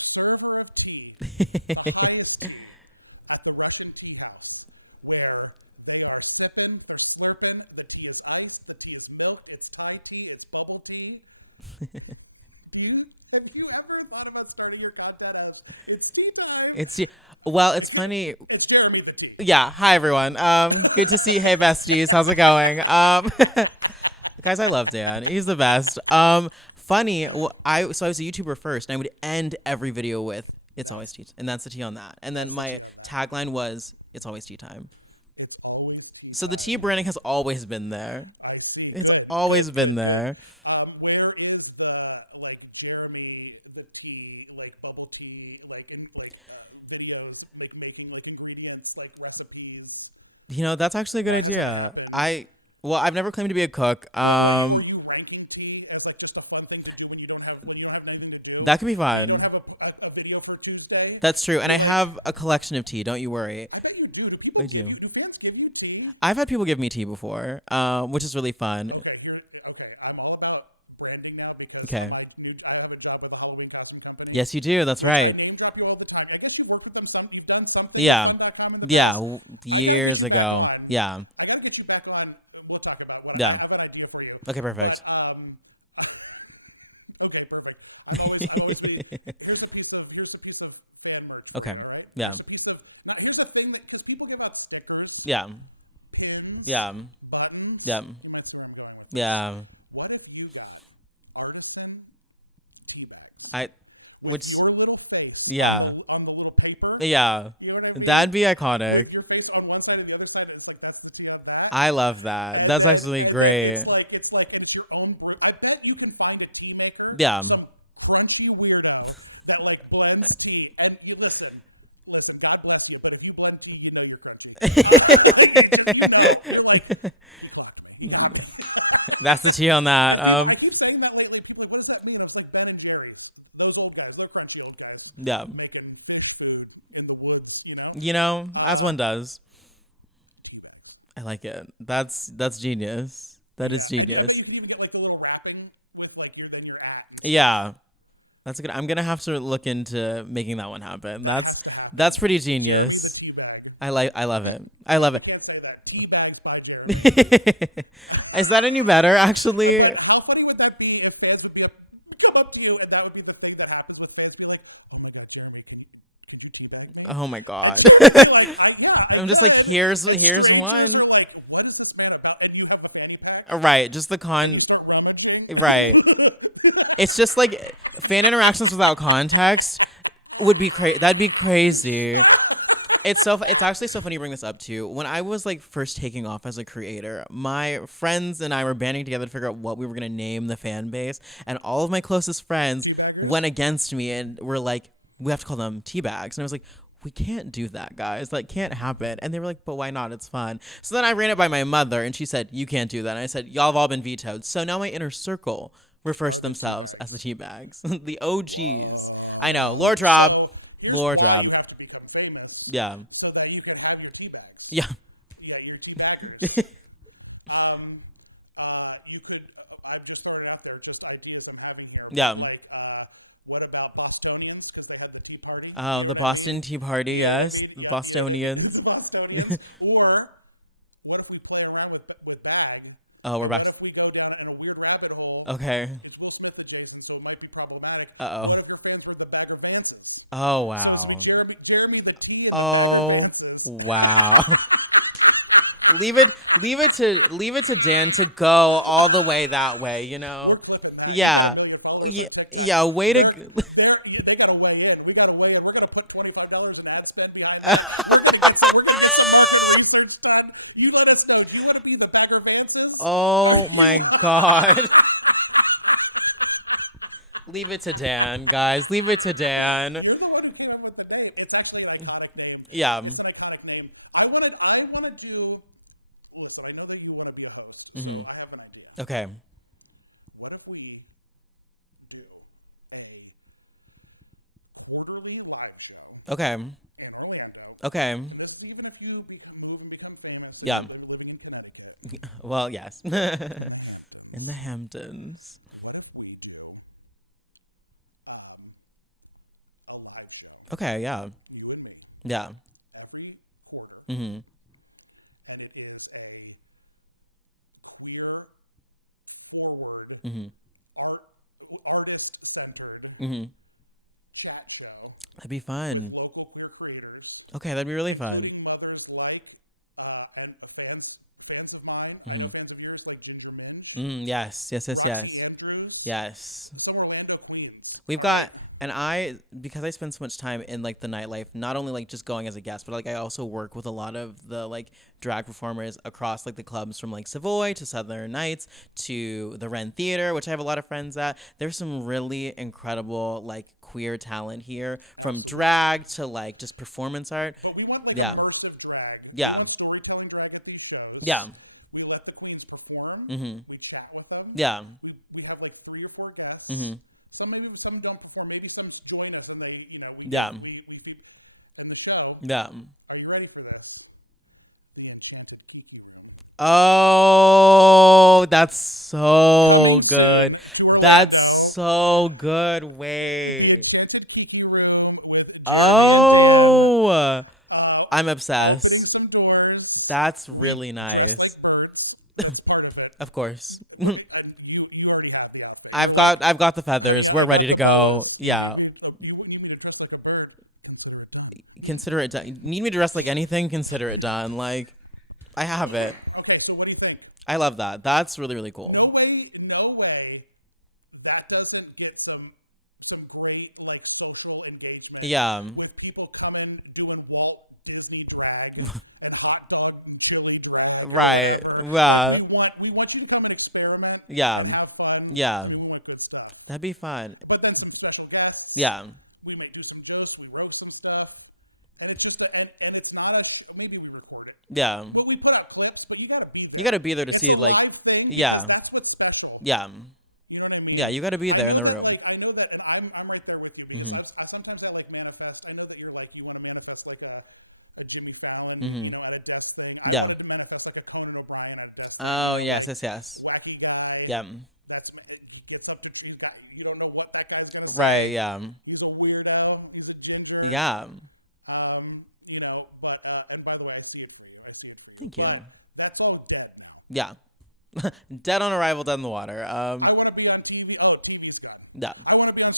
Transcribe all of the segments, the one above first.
server of tea, the highest tea at the Russian tea house, where they are sipping or slurping. The tea is ice, the tea is milk, it's Thai tea, it's bubble tea. Have you ever thought about starting your content as it's tea time? Well, it's funny. It's Jeremy the tea. Yeah, hi everyone. Good to see. Hey besties, how's it going? Guys, I love Dan. He's the best. Funny. I was a YouTuber first, and I would end every video with "It's always tea," and that's the tea on that. And then my tagline was "It's always tea time." So the tea branding has always been there. It's always been there. Where is the Jeremy the tea bubble tea videos making ingredients recipes? That's actually a good idea. I've never claimed to be a cook. Are you ranking tea as just a fun thing to do when you don't have anything to do? That could be You don't fun. have a video for Tuesday? That's true, and I have a collection of tea. Don't you worry. I bet you do. I do. You guys give me tea? I've had people give me tea before, which is really fun. Okay, I'm all about branding now because Okay. I have a job at the Halloween costume company. Yes, you do. That's right. I name drop you all the time. I guess you work with them some. You've done something. Yeah. Some back on. Yeah. Years ago. Yeah. I gotta get you back on. We'll talk about it. Yeah. I have an idea for you. Okay. Perfect. Okay, perfect. Here's a piece of fan work. Okay. Right? Yeah. Here's a thing because people give out stickers, Yeah. pins, Yeah. buttons. Yeah. and my stand drawing. Yeah. What if you got artisan tea bags? Which. Your little face Yeah. on the little paper. Yeah. You know what I mean? That'd be iconic. Your face on one side and the other side. It's that's the tea on the back. I love that. That's actually great. It's your own group. I bet you can find a tea maker. Yeah. Some funky weirdo that blends tea. And you listen, God bless you, but if you blend tea, you know you're crazy. That's the tea on that. I keep saying that what does that mean? It's like Ben and Jerry's. Those old guys, they're crunchy old guys. Yeah. Making fish food in the woods, As one does. I like it. That's genius. That is genius. You can even get a little wrapping with your hat. Yeah. That's good. I'm gonna have to look into making that one happen. That's pretty genius. I love it. I love it. I can't say that. Tea bags by Jerry. Is that any better actually? How funny would that be if fans would be like, come up to you, and that would be the thing that happens with fans being like, oh my God, Jeremy, can you tea bags? Oh my god. Yeah. I'm just like here's one. What is this man about? And you have a fan Right, just the con start referencing. right. It's just like fan interactions without context would be that'd be crazy. It's actually so funny you bring this up too. When I was first taking off as a creator, my friends and I were banding together to figure out what we were gonna name the fan base, and all of my closest friends went against me and were like, "We have to call them teabags," and I was like, "We can't do that, guys. That can't happen." And they were like, "But why not? It's fun." So then I ran it by my mother, and she said, "You can't do that." And I said, "Y'all have all been vetoed." So now my inner circle refers to themselves as the teabags, the OGs. I know, Lord Rob. You have to become famous Yeah. so that you can have your tea bags. Yeah. Yeah, your tea bags. You could. I'm just throwing it out there, just ideas I'm having here. Yeah. What about Bostonians? Because they had the Tea Party. Oh, the Boston Tea Party, yes. The Bostonians. Bostonians. Or what if we play around with bag? Oh, we're back. What if we go down in a weird rabbit hole? Okay. Will Smith adjacent, so it might be problematic. Uh-oh. What if your fans were the bag of dances? Oh, wow. Jeremy the tea. Oh, wow. leave it to Dan to go all the way that way, Yeah. Yeah, way to They gotta weigh in. We gotta weigh in. We're gonna put $25 in ad spend behind it. We're gonna get some market research done. You know this goes. You wanna be the bag of dances? Oh my god. Leave it to Dan, guys. Leave it to Dan. Here's what I'm feeling with the day. It's actually an iconic name. Yeah. It's an iconic name. I wanna do. Listen, I know that you wanna be a host. So Mhm. I have an idea. Okay. What if we do a quarterly live show? Okay. In Orlando. Okay. This is even if you move and become famous. Yeah. Living in Connecticut. Well, yes. In the Hamptons. What if we do a Okay, yeah. You and me. Yeah. Every quarter. Mm-hmm. And it is a queer, forward, Mm-hmm. artist-centered Mm-hmm. chat show That'd be with fun. local queer creators, Okay, that'd be really fun. including mothers like and fans of mine Mm-hmm. and fans of yours like Ginger Minge, Yes, yes, yes, yes. Andrews, Yes. some Orlando queens. We've got, and I, because I spend so much time in like the nightlife, not only like just going as a guest, but like I also work with a lot of the like drag performers across like the clubs from like Savoy to Southern Nights to the Ren Theater, which I have a lot of friends at. There's some really incredible like queer talent here, from drag to like just performance art. But we want like Yeah. immersive drag. Yeah. We want storytelling drag at these shows. Yeah. We let the queens perform. Mm-hmm. We chat with them. Yeah. We have like 3 or 4 guests. Mm-hmm. Some don't perform. Maybe some join us and they, Yeah. we in the show. Yeah. Are you ready for this? The Enchanted Tiki Room. Oh, that's so good. That's so good. The Wait. Enchanted Tiki Room with Oh, I'm obsessed. some doors, That's really nice. like birds. That's part of it. Of course. And you already have the outfit. I've got the feathers. We're ready to go. Yeah. Consider it done. You need me to dress like anything? Consider it done. Like, I have it. Okay, so what do you think? I love that. That's really, really cool. No way that doesn't get some great like social engagement. Yeah. With people coming doing Walt Disney drag and hot dog and chili drag. Right. Yeah. We want you to come and experiment. Yeah. Have fun. Yeah. We want good stuff. That'd be fun. But then some special guests. Yeah. We may do some jokes. We roast some stuff. And it's just and it's not maybe we record it. Yeah. But we put out clips. But you gotta be there. You gotta be there to It's see a like, live thing, yeah. That's what's special. Yeah. You know what I mean? Yeah, you gotta be there in the I know room. I know that, and I'm right there with you because sometimes I like manifest. I know that you're like you want to manifest like a Jimmy Fallon, at a desk thing. I Yeah. want to manifest like a Conan O'Brien at a desk. Oh, yes, yes, yes. Wacky guy. Yeah. That's when he gets up to you don't know what that guy's gonna. Right, yeah. He's a weirdo. He's a ginger. Yeah. But and by the way, I see it for you. I see it for you. Thank you. But that's all dead now. Yeah. Dead on arrival, dead in the water. I want to be on TV. Oh, TV stuff. Yeah. I want to be on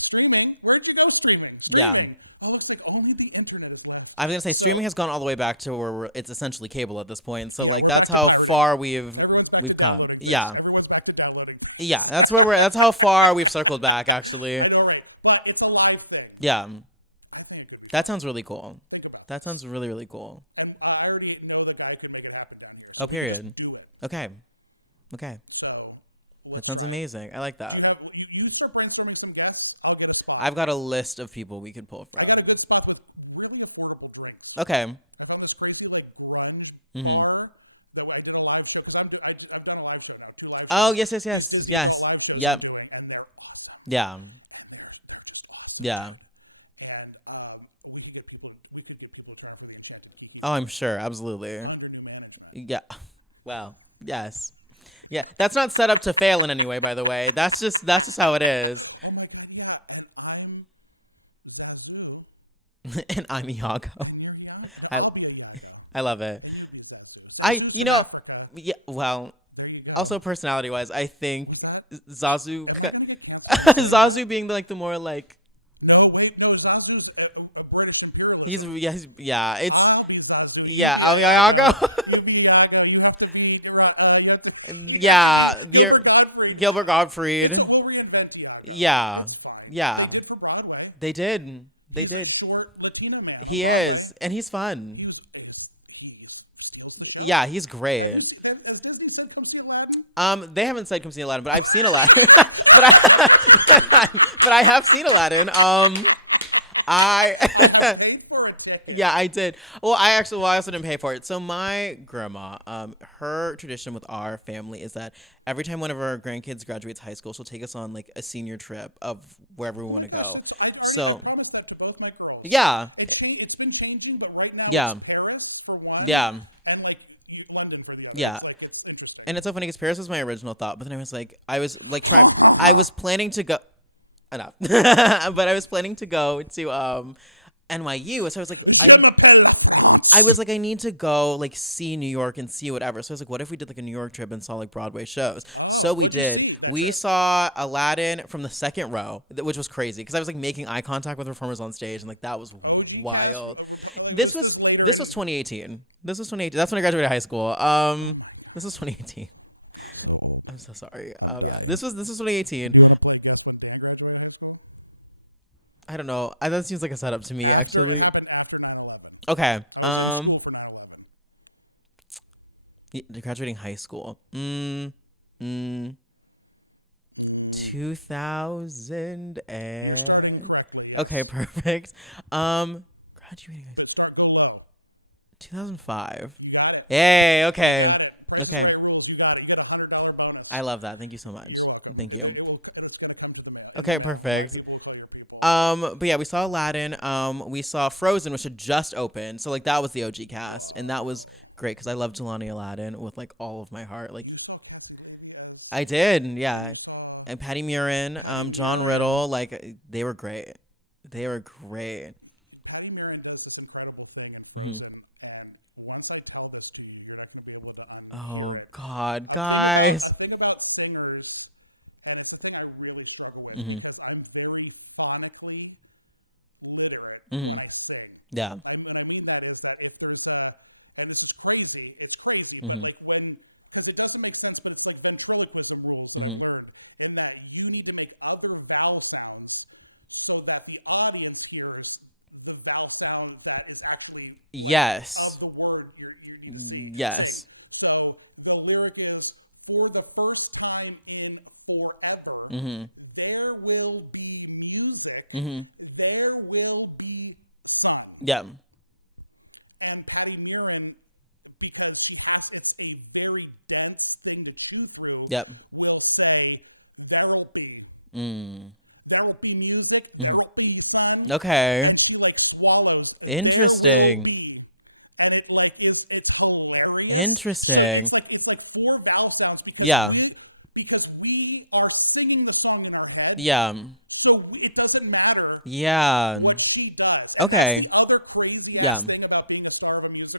streaming. Where'd you go streaming? Yeah. And it looks like only the internet is left. I was gonna say streaming has gone all the way back to where it's essentially cable at this point. So like that's how far we've come. Yeah. Yeah, that's how far we've circled back actually. But it's a live thing. Yeah. I think it could be. That sounds really cool. Think about it. That sounds really, really cool. And I already know that I can make it happen down here. Oh, period. Do it. Okay. Okay. So That sounds amazing. I like that. you need to start brainstorming some guests. I'll get a spot. I've got a list of people we could pull I from. got a good spot with really affordable drinks. Okay. I know this crazy like grunge bar that I did a live show. I've done a live show now. 2 live shows. Oh, yes, yes, yes. This is Yes. a live show Yep. I'm doing, and they're awesome. Yeah. Yeah. And we can get people down for the Enchanted Oh, I'm sure. Absolutely. Tiki. Yeah. Well, yes. Yeah. That's not set up to fail in any way, by the way. That's just how it is. And like, yeah, and I'm Zazu. And I'm Iago. I I love you. I love it. Yeah, well, also personality-wise, I think Zazu Zazu being like the more like Oh, wait, no, Zazu's we're in Superior. he's yeah, it's I'll be Zazu. yeah, I'm Iago. He'll be, he wants to be, Yeah, Gilbert the Gottfried. Gilbert Gottfried. We'll reinvent Iago. Yeah. It's fine. Yeah. They did for Broadway. They did. They did. Short Latino man. He is, and he's fun. He's steals the show. Yeah, he's great. Has Disney said come see Aladdin? They haven't said come see Aladdin, but I've seen Aladdin. but I have seen Aladdin. I Pay for a ticket. yeah, I did. Well, I also didn't pay for it. So my grandma, her tradition with our family is that every time one of our grandkids graduates high school, she'll take us on like a senior trip of wherever we want to go. So I promised that to both my girls. yeah, It's been changing, but right now Yeah. it's Paris for one. yeah, And like London for the other. yeah. Like, it's interesting. And it's so funny because Paris was my original thought, but then I was like, I was planning to go. enough. But I was planning to go to NYU, so I was like, I need to go like see New York and see whatever. So I was like, what if we did like a New York trip and saw like Broadway shows? So we did. We saw Aladdin from the second row, which was crazy because I was like making eye contact with performers on stage and like that was wild. This was 2018. This was 2018. That's when I graduated high school. This was 2018. I'm so sorry. Yeah, this was 2018. I don't know. That seems like a setup to me, actually. Okay. Graduating high school. Mm, 2000 and okay, perfect. Graduating high school. 2005. Yay. Okay. Okay. I love that. Thank you so much. Thank you. Okay, perfect. But yeah, we saw Aladdin. We saw Frozen, which had just opened. So like that was the OG cast, and that was great because I love Jelani Aladdin with like all of my heart. Like I did, yeah. And Patty Murin, John Riddle, like they were great. They were great. Hmm. Oh God, guys. Hmm. Hmm. Yeah. Hmm. Hmm. Yes. Yes. Hmm. Hmm. Yeah. Yep. Mm. Mhm. Okay. Interesting. Interesting. Yeah. Yeah. Yeah. Okay. Yeah.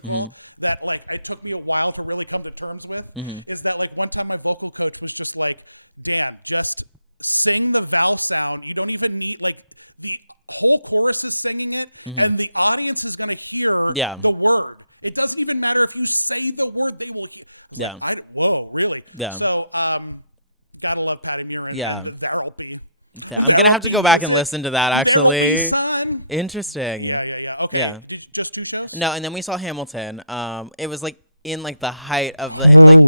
Hmm. Hmm. Hmm. Yeah. Yeah. Yeah. Yeah. Okay, I'm gonna have to go back and listen to that actually. Interesting. Yeah. No, and then we saw Hamilton. It was like in like the height of the like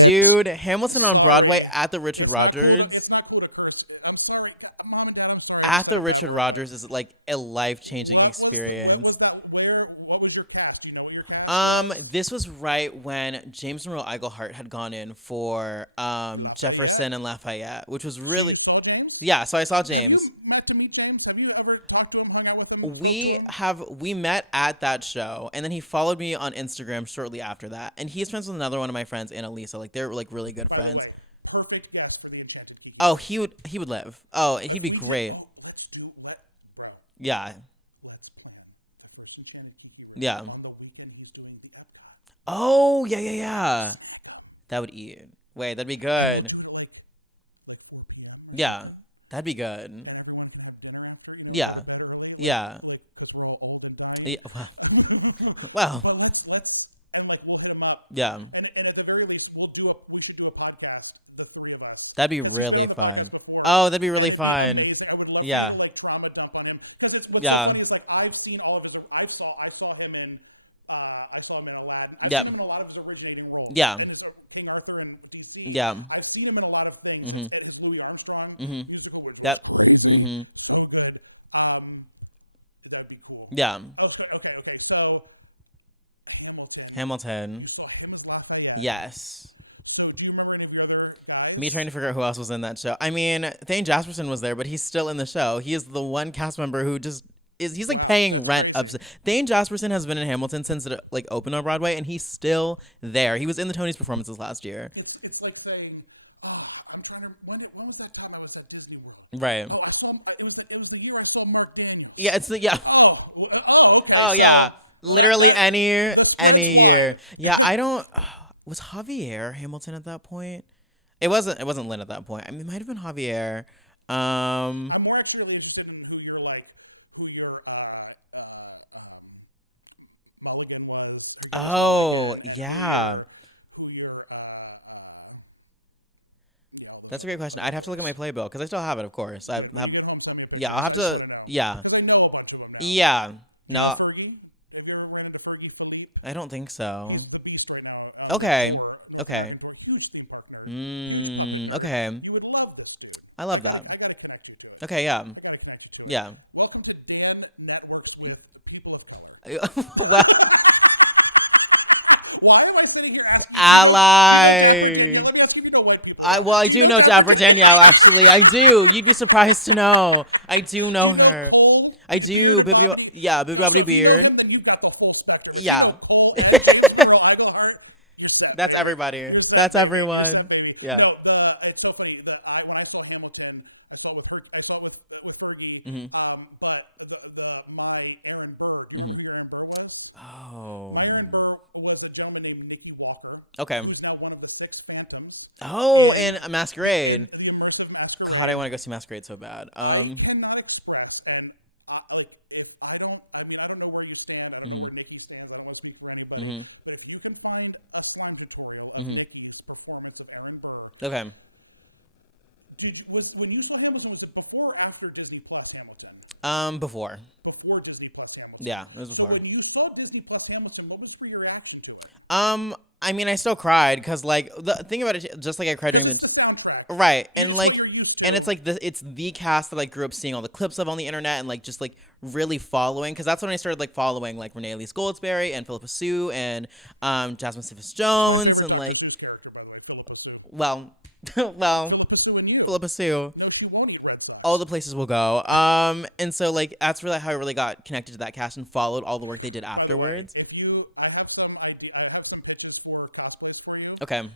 dude, Hamilton on Broadway at the Richard Rodgers. At the Richard Rodgers is like a life-changing experience. This was right when James Monroe Iglehart had gone in for Jefferson and Lafayette, which was really yeah. So I saw James. We met at that show, and then he followed me on Instagram shortly after that, and he's friends with another one of my friends, Annalisa. Like they're like really good friends. Oh, he would live. Oh, he'd be great. Yeah, yeah. Oh, yeah, yeah, yeah. That would eat. Wait, that'd be good. Yeah, that'd be good. Yeah, yeah. Yeah. Wow. Wow. Yeah. That'd be really fun. Oh, that'd be really fun. Yeah. Yeah. Yep. Yeah. Yeah. Mhm. Mhm. Yep. Mhm. Yeah. Hamilton. Yes. Me trying to figure out who else was in that show. I mean, Thane Jasperson was there, but he's still in the show. He is the one cast member who just is. He's like paying rent up. Thane Jasperson has been in Hamilton since it like opened on Broadway, and he's still there. He was in the Tony's performances last year. Right. No, it was a year I still marked in. Yeah, it's the yeah. Okay. Oh yeah. Literally any The spring year. walk. Yeah, I don't was Javier Hamilton at that point? It wasn't Lynn at that point. I mean, it might have been Javier. I'm more actually interested in who your Mulligan was. Oh, yeah. Who your That's a great question. I'd have to look at my playbill because I still have it, of course. I have you know what I'm saying? yeah, I'll have to yeah. Because I know a bunch of them now. Yeah. No, Fergie, have you ever wearing the Fergie Philly? I don't think so. The beast right now. Okay. Okay. Huge theme park now. Okay. You would love this too. I love that. I gotta connect you to it. Okay, yeah. I gotta connect you to it. Yeah. Welcome to Dan Networks with people of Well, Why do I say you're asking? ally. Let me let you know white people. I do know Dapper Danielle, actually. I do. You'd be surprised to know. I do know her. I do. Bibbidi Beard. Yeah. That's everybody. That's everyone. Yeah. It's so funny that when I saw Hamilton, I saw with Fergie, Mhm. but my Aaron Burr, you know who Aaron Burr was? Oh. Aaron Burr was a gentleman named Mickey Walker. Okay. Who's now one of the 6 Phantoms. Oh, and Masquerade. The immersive master. God, I want to go see Masquerade so bad. I cannot express, and like if I don't know where you stand. I don't know where Mickey stands. I don't want to speak for anybody. But if you can find a sound tutorial of Mickey's performance of Aaron Burr, Okay. when you saw Hamilton, was it before or after Disney Plus Hamilton? Before. Before Disney Plus Hamilton. Yeah, it was So before. when you saw Disney Plus Hamilton, what was your reaction to it? I mean, I still cried because, like, the thing about it, just like I cried during It's the the soundtrack. right, and like, What you're used to. and it's like it's the cast that like grew up seeing all the clips of on the internet and like just like really following because that's when I started like following like Renee Elise Goldsberry and Philippa Sue and Jasmine Cephas Jones and like, well, Philippa Sue. All the places will go. And so like that's really how I really got connected to that cast and followed all the work they did afterwards. I have some pitches for cosplays for you. Okay. And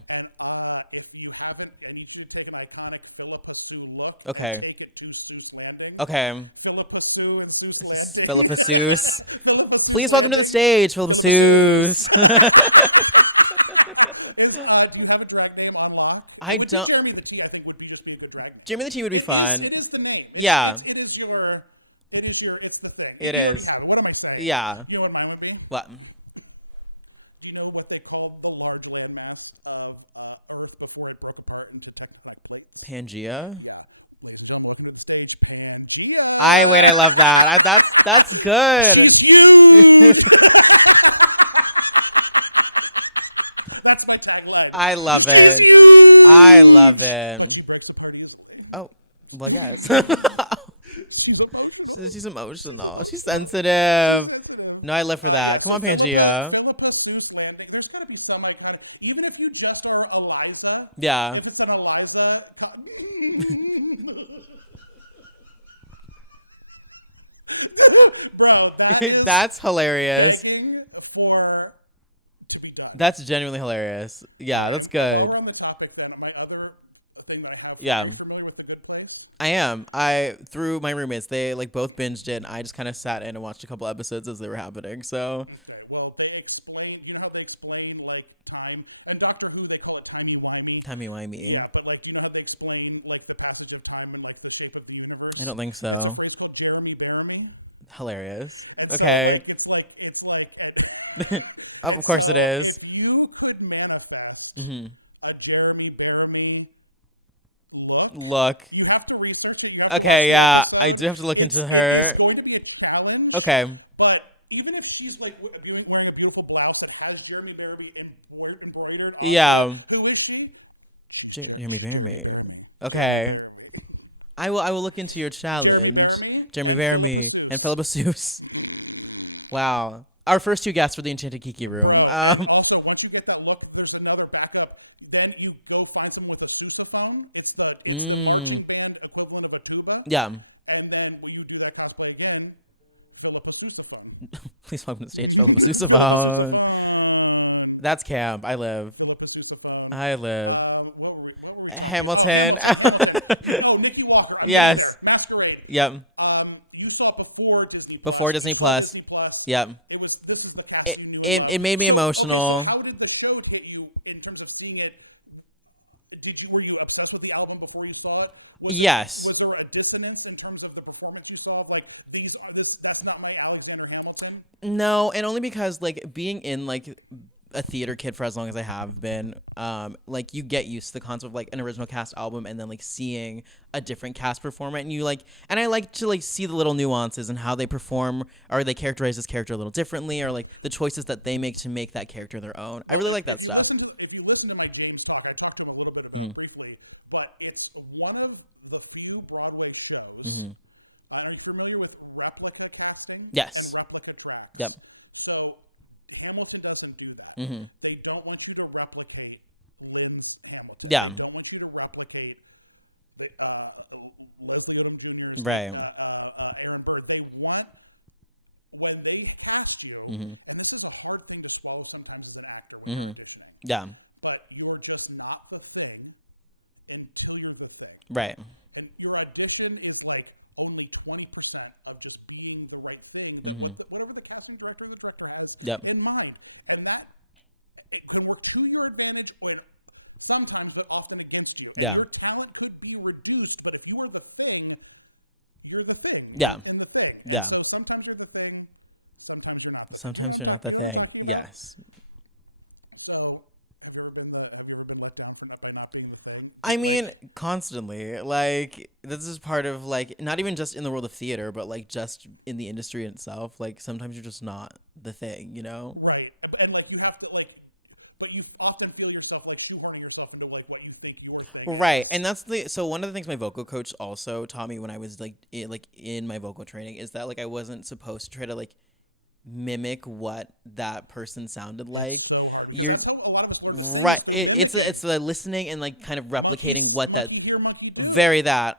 if you haven't, and you should take an iconic Philippa Sue look. Okay. Take it to Seuss Landing. Okay. Philippa Sue and Seuss Landing. Philippa Seuss. Philippa Sue Please welcome to the stage, Philippa Seuss. you have a drag name on lock. I But don't. Jeremy the T, I think, would be just be a good drag name. Jimmy the T would be fun. It is the name. Yeah. It's the thing. It is. What am I saying? Yeah. You know what mine would be? What? Do you know what they called the large landmass of Earth before it broke apart into tectonic plates? Pangea? Yeah. You know, the stage Pangea. I love that. That's good. Huge. That's my tagline. I love it. Huge. I love it. Oh, well, yes. She's emotional. She's sensitive. No, I live for that. Come on, Pangea. Philippa Seuss Landing. There's gotta be some iconic. Even if you just are Eliza. Yeah. If it's an Eliza. Bro, that is That's hilarious. begging for to be done. That's genuinely hilarious. Yeah, that's good. While on the topic, then, my other thing I have. Yeah. Are you familiar with The Good Place? I am. Through my roommates, they like both binged it, and I just kind of sat in and watched a couple episodes as they were happening. So, Okay, well, they explain, you know how they explain, like, time, and Doctor Who, they call it timey-wimey. timey-wimey. Yeah, but, like, you know how they explain, like, the passage of time and, like, the shape of the universe? I don't think so. Or it's called Jeremy Bearimy. Hilarious. Okay. It's like, Of course it is. if you could manifest Hmm. a Jeremy Bearimy look, Look. you have to research it. You have to Okay, look yeah, it up. I do have to look into her. It's going to be a challenge. Okay. But even if she's like wearing a beautiful blouse that has Jeremy Bearimy embroidered, Yeah. who is she? Jeremy Bearimy. Okay. I will look into your challenge. Jeremy Bearimy and Philippa Seuss. Wow. Our first 2 guests for the Enchanted Kiki room. Also, once you get that look, there's another backup. Then you go find them with a sousaphone. It's the marching band equivalent of a tuba. Yeah. And then when you do that cosplay again, fill up a sousaphone. Please welcome to the stage, Philippa Sousaphone. That's camp. I live. Fill up a sousaphone. I live. What were we Hamilton. No, Nikki Walker. Yes. Masquerade. Yep. You saw it before Disney. Before Disney Plus. Yep. This is the It, it made me emotional. How did the show get you in terms of seeing it? Were you obsessed with the album before you saw it? Yes. Was there a dissonance in terms of the performance you saw? Like that's not my Alexander Hamilton. No, and only because like being in like a theater kid for as long as I have been, like you get used to the concept of like an original cast album and then like seeing a different cast perform it, and you like, and I like to like see the little nuances and how they perform, or they characterize this character a little differently, or like the choices that they make to make that character their own. I really like that stuff. If you listen to my James talk, I talked to him a little bit about it briefly, but it's one of the few Broadway shows. I'm familiar with replica casting. Yes. And replica track. Yep. So Hamilton doesn't do that. They don't want you to replicate Lynn's Hamilton. Yeah. They don't want you to replicate Leslie Odom Jr.'s Right. Aaron Burr. They want, when they cast you, and this is a hard thing to swallow sometimes as an actor. Yeah. But you're just not the thing until you're the thing. Right. Like your audition is like only 20% of just being the right thing. Whatever the casting director has in mind. And that it could work to your advantage, but sometimes but often against you. Yeah. Your talent could be reduced, but if you were the thing, you're the thing. Yeah. And the thing. Yeah. So sometimes you're the thing, sometimes you're not. Sometimes you're not the thing. Yes. So have you ever been let down for not being the thing? I mean, constantly. Like, this is part of, like, not even just in the world of theater, but, like, just in the industry itself. Like, sometimes you're just not the thing, you know? Right. And, like, you have to, like, but you often feel yourself, like, shoehorning yourself into, like, what you think you were. Right. And that's so one of the things my vocal coach also taught me when I was, like, in my vocal training is that, like, I wasn't supposed to try to, like, mimic what that person sounded like. You're right. It's the listening and like kind of replicating what that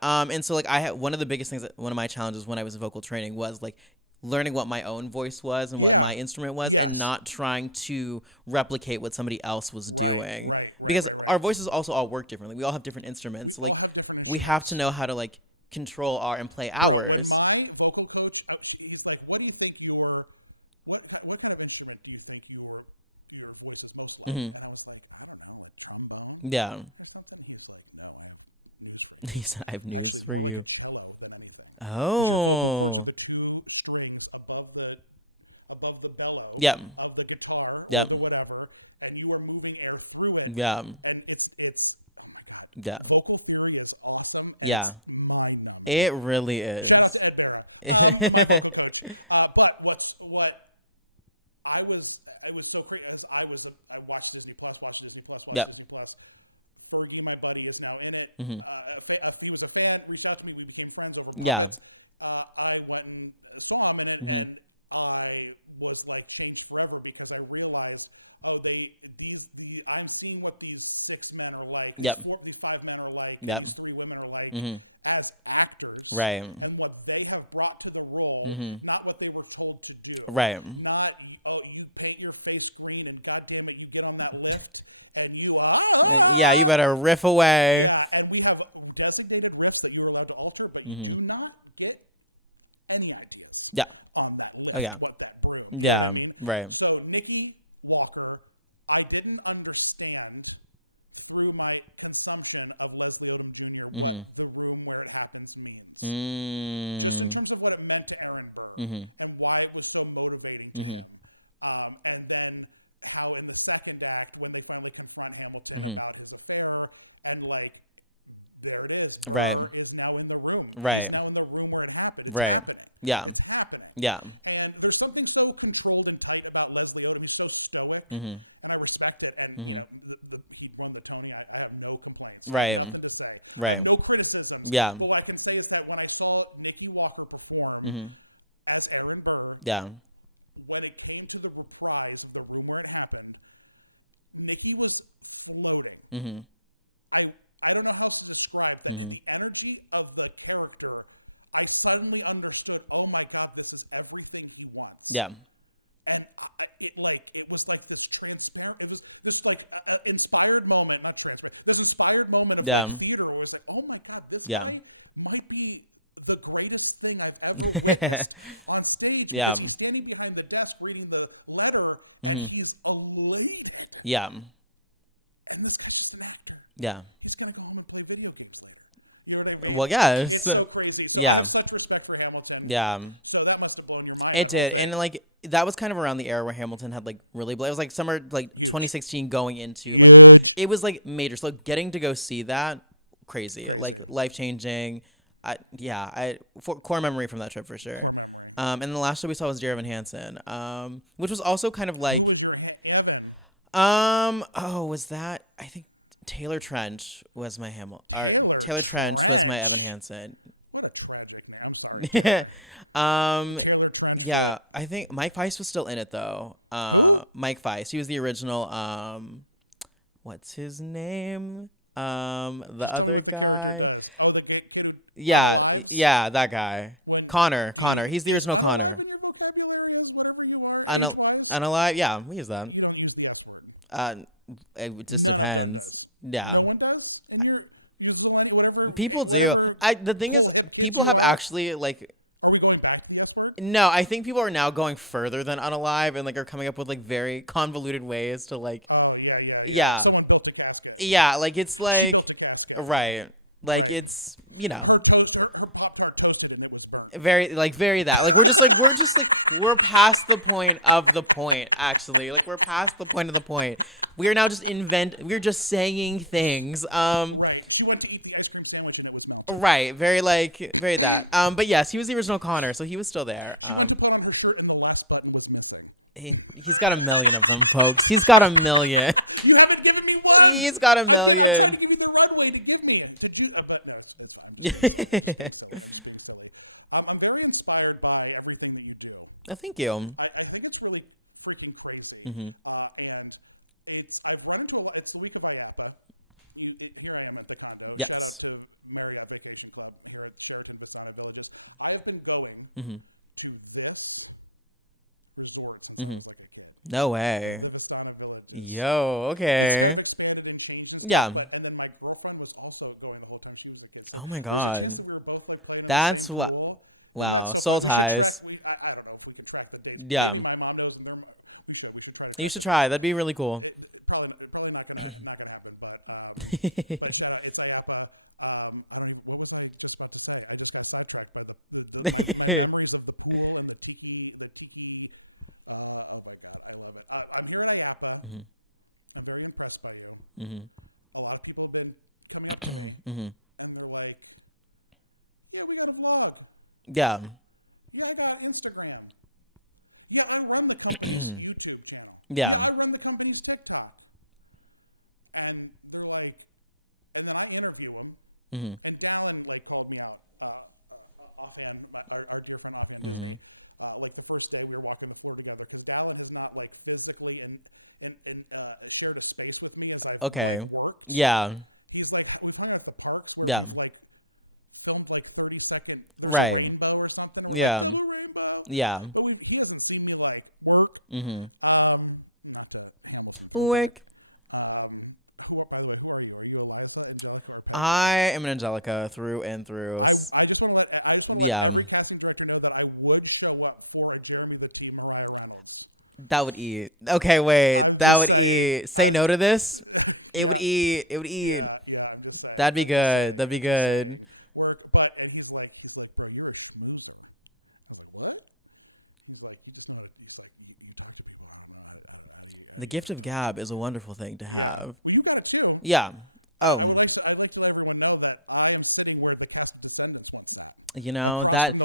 and so like I had one of the biggest things one of my challenges when I was in vocal training was like learning what my own voice was and what my instrument was, and not trying to replicate what somebody else was doing, because our voices also all work differently. We all have different instruments, so like we have to know how to like control our and play ours. My vocal coach, she's like, what do you think what kind of instrument do you think your voice is most like? And I was like, I don't know, Yeah. no. He said, I have news for you. Oh. The two strings above the bellow Yep. of the guitar, Yep. or whatever, and you are moving air through it. Yeah. And it's Yeah. vocal theory is awesome. Yeah. It really is. But it was so great because I watched Disney Plus. Yep. Disney Plus. Fergie, my buddy, is now in it. He was a fan. Reached out to me. We became friends over. Yeah. I went and saw him in it, and I was like changed forever because I realized, I'm seeing what these 6 men are like. Yep. What these 5 men are like. Yep. These 3 women are like. As actors. Right. And what they have brought to the role, not what they were told to do. Right. Not, you paint your face green and goddamn it, you get on that lift and you Yeah, you better riff away. Yeah, and we have designated riffs that you're allowed to alter, but you do not get any ideas. Yeah. On that. Oh, yeah. That Yeah, right. So, Nikki Walker, I didn't understand through my consumption of Leslie Odom Jr. What the room where it happens means. In terms of what it meant to Aaron Burr and why it was so motivating to him. And then how in the second act, when they finally confront Hamilton about his affair, and like, there it is. Right. Burr is now in the room. Right. He's now in the room where it happened. Right. Yeah. It's happening. Yeah. And there's something so controlled and tight about Leslie Odom. He's so stoic, and I respect it. And he won the Tony. I have no complaints. Right. Right. No criticism. Yeah. But what I can say is that when I saw Nikki Walker perform as Aaron Burr, Yeah. when it came to the reprise of the room where it happened, Nikki was floating. I don't know how else to describe it. The energy of the character, I suddenly understood, oh my God, this is everything he wants. Yeah. And it was like this transparent, it was this like inspired moment, not transparent, this inspired moment of Yeah. the theater where it was like, oh my god, this Yeah. guy might be the greatest thing I've ever witnessed on stage. Yeah. He's standing behind the desk reading the letter, Mhm. and he's elated. Yeah. And this guy's just an actor. Yeah. He's gonna go home and play video games later. You know what I mean? Well, yes. It's so crazy. So Yeah. I have such respect for Hamilton. Yeah. So that must have blown your mind. It did. And like that was kind of around the era where Hamilton had like really it was like summer like 2016 going into like it was like major. So getting to go see that crazy. Like life-changing. Core memory from that trip for sure. And the last show we saw was Dear Evan Hansen. Which was also kind of like was that I think Taylor Trench was my Taylor Trench was my Evan Hansen. Yeah, I think Mike Feist was still in it though. Mike Feist, he was the original. What's his name? The other guy. Yeah, yeah, that guy. Connor. He's the original Connor. Unalive. Yeah, we use that. Uh, it just depends. Yeah. People do. The thing is, people have actually like. No, I think people are now going further than unalive and like are coming up with like very convoluted ways to like. Yeah. Yeah, like it's like. Right. Like it's very that like we're past the point of the point actually like we're past the point of the point. We are now just we're just saying things right very that but yes, he was the original Connor, so he was still there. He's got a million of them, folks. He's got a million. He's got a million. I'm very inspired by everything that you do. Thank you. I think it's really freaking crazy. Mm-hmm. And I've run into it's the week of IAPA. Here I am at the condo. Yes. To Marriott Vacation Club here at Sheraton Pacific Villages. I've been going Mm-hmm. to this resort. Mm-hmm. No way. Yo, okay. Yeah. And then my girlfriend was also going the whole time. She was a kid. Oh my god. That's what. Wow. Soul ties. Yeah. You should try. That'd be really cool. Mm-hmm. A lot of people have been coming up Mm-hmm. and they're like, yeah, we got a vlog. Yeah. Yeah, I got Instagram. Yeah, I run the company's YouTube channel. Yeah. I run the company's TikTok. And they're like, and I interview them. Mm-hmm. And Dallin like called me out offhand, our dear friend offhand. Mm-hmm. Like the first day we were walking the floor together, because Dallin is not like physically and shared a space with me. Okay. Yeah. He's like, we find her at the park. So Yeah. filmed like 30-second Right. or something. Yeah. Yeah. He doesn't see me like work. Mm-hmm. Work. I am an Angelica through and through. Yeah. That would eat. Okay, wait. That would eat. Say no to this. It would eat. It would eat. That'd be good. That'd be good. The gift of gab is a wonderful thing to have. Yeah. Oh. You know, that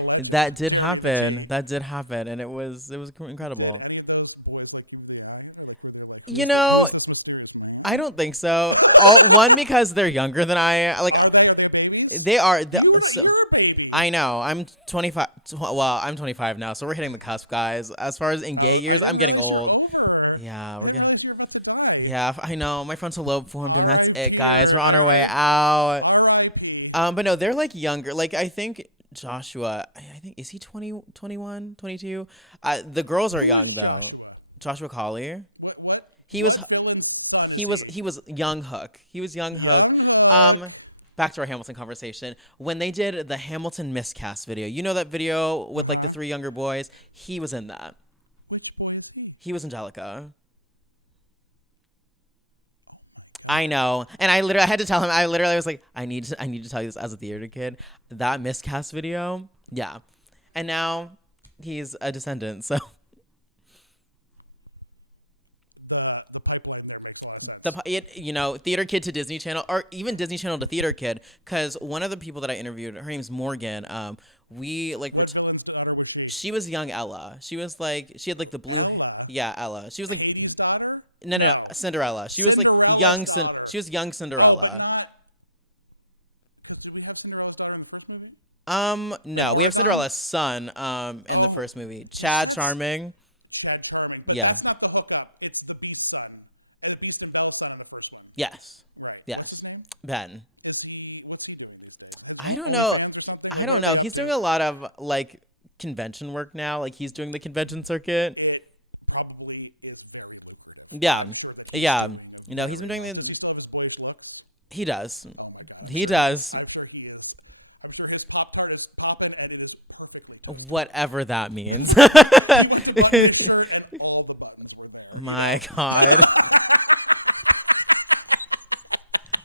did happen. That did happen, and it was incredible. You know, I don't think so. One, because they're younger than I. Like, they are. So, I know. I'm 25. Well, I'm 25 now, so we're hitting the cusp, guys. As far as in gay years, I'm getting old. Yeah, we're getting. Yeah, I know. My frontal lobe formed, and that's it, guys. We're on our way out. But no, they're like younger. Like, I think Joshua. I think is he 20, 21, 22? The girls are young though. Joshua Colley. He was. He was young Hook. He was young Hook. Back to our Hamilton conversation. When they did the Hamilton miscast video, you know that video with like the three younger boys? He was in that. Which one is he? He was Angelica. I know. And I had to tell him, I literally was like, I need to tell you this as a theater kid. That miscast video, yeah. And now he's a Descendant, so theater kid to Disney Channel, or even Disney Channel to theater kid, because one of the people that I interviewed, her name's Morgan. We like were. She was young Ella. She was like she had like the blue. Yeah, Ella. She was like His daughter? no, Cinderella. She was like young. She was young But Cinderella. not. Did we have Cinderella's daughter in the first movie? No, we have Cinderella's son. In the first movie, Chad Charming. Chad Charming. But Yeah. that's not the hookup. It's the Beast's son. And the Beast and Belle's son in the first one. Yes. Right. Yes. What's his name? Ben. What's he doing? I don't know. I don't know. He's doing a lot of like convention work now. Like he's doing the convention circuit. It probably is very lucrative. Yeah. Yeah. He's been doing the. He still has boyish looks. He does. He does. I'm sure he is. I'm sure his clock card is competent and it is perfectly. Whatever that means. And all the buttons were there. My God.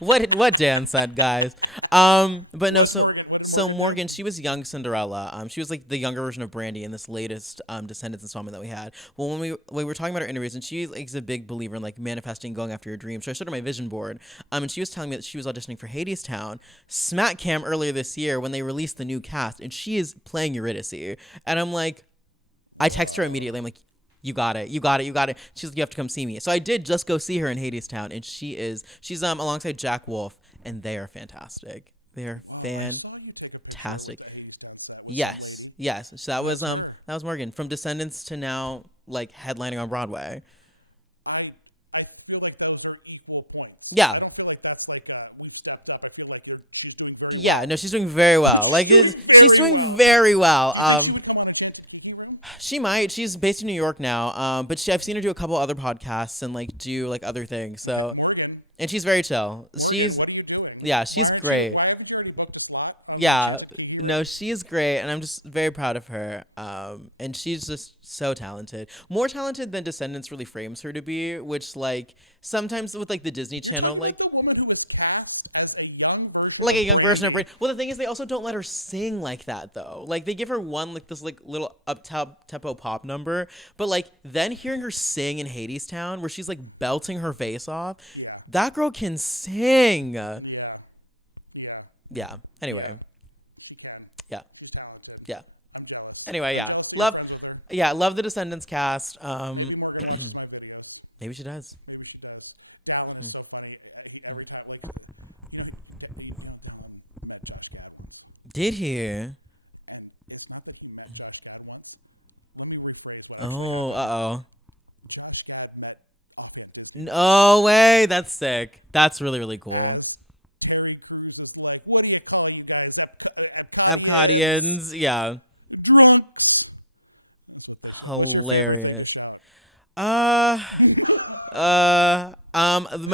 What Dan said, guys. But no, so Morgan, she was young Cinderella. She was like the younger version of Brandy in this latest Descendants installment that we had. Well, when we were talking about her interviews, and she like, is a big believer in like manifesting, going after your dreams. So I showed her my vision board. And she was telling me that she was auditioning for Hadestown Smack Cam earlier this year when they released the new cast, and she is playing Eurydice. And I'm like, I text her immediately. I'm like, you got it. She's like, you have to come see me. So I did just go see her in Hadestown, and she's alongside Jack Wolf, and they are fantastic. They are fantastic. Yes. So that was Morgan, from Descendants to now like headlining on Broadway. I feel like those are equal points. Yeah. I don't feel like that's like we stepped up. I feel like she's doing very Yeah, no, she's doing very well. Like she's doing very well. She might. She's based in New York now. But I've seen her do a couple other podcasts and like do like other things. So, and she's very chill. She's great. Yeah, no, she's great, and I'm just very proud of her. And she's just so talented, more talented than Descendants really frames her to be. Which like sometimes with like the Disney Channel, like a young version of Brain. Well, the thing is, they also don't let her sing like that though. Like they give her one like this like little up top tempo pop number, but like then hearing her sing in Hadestown, where she's like belting her face off, that girl can sing. Yeah. Anyway. Yeah. Yeah. Anyway, yeah. Love the Descendants cast. Maybe she does. Did he? Oh, uh-oh. No way. That's sick. That's really, really cool. Epcodians, yeah. Hilarious. My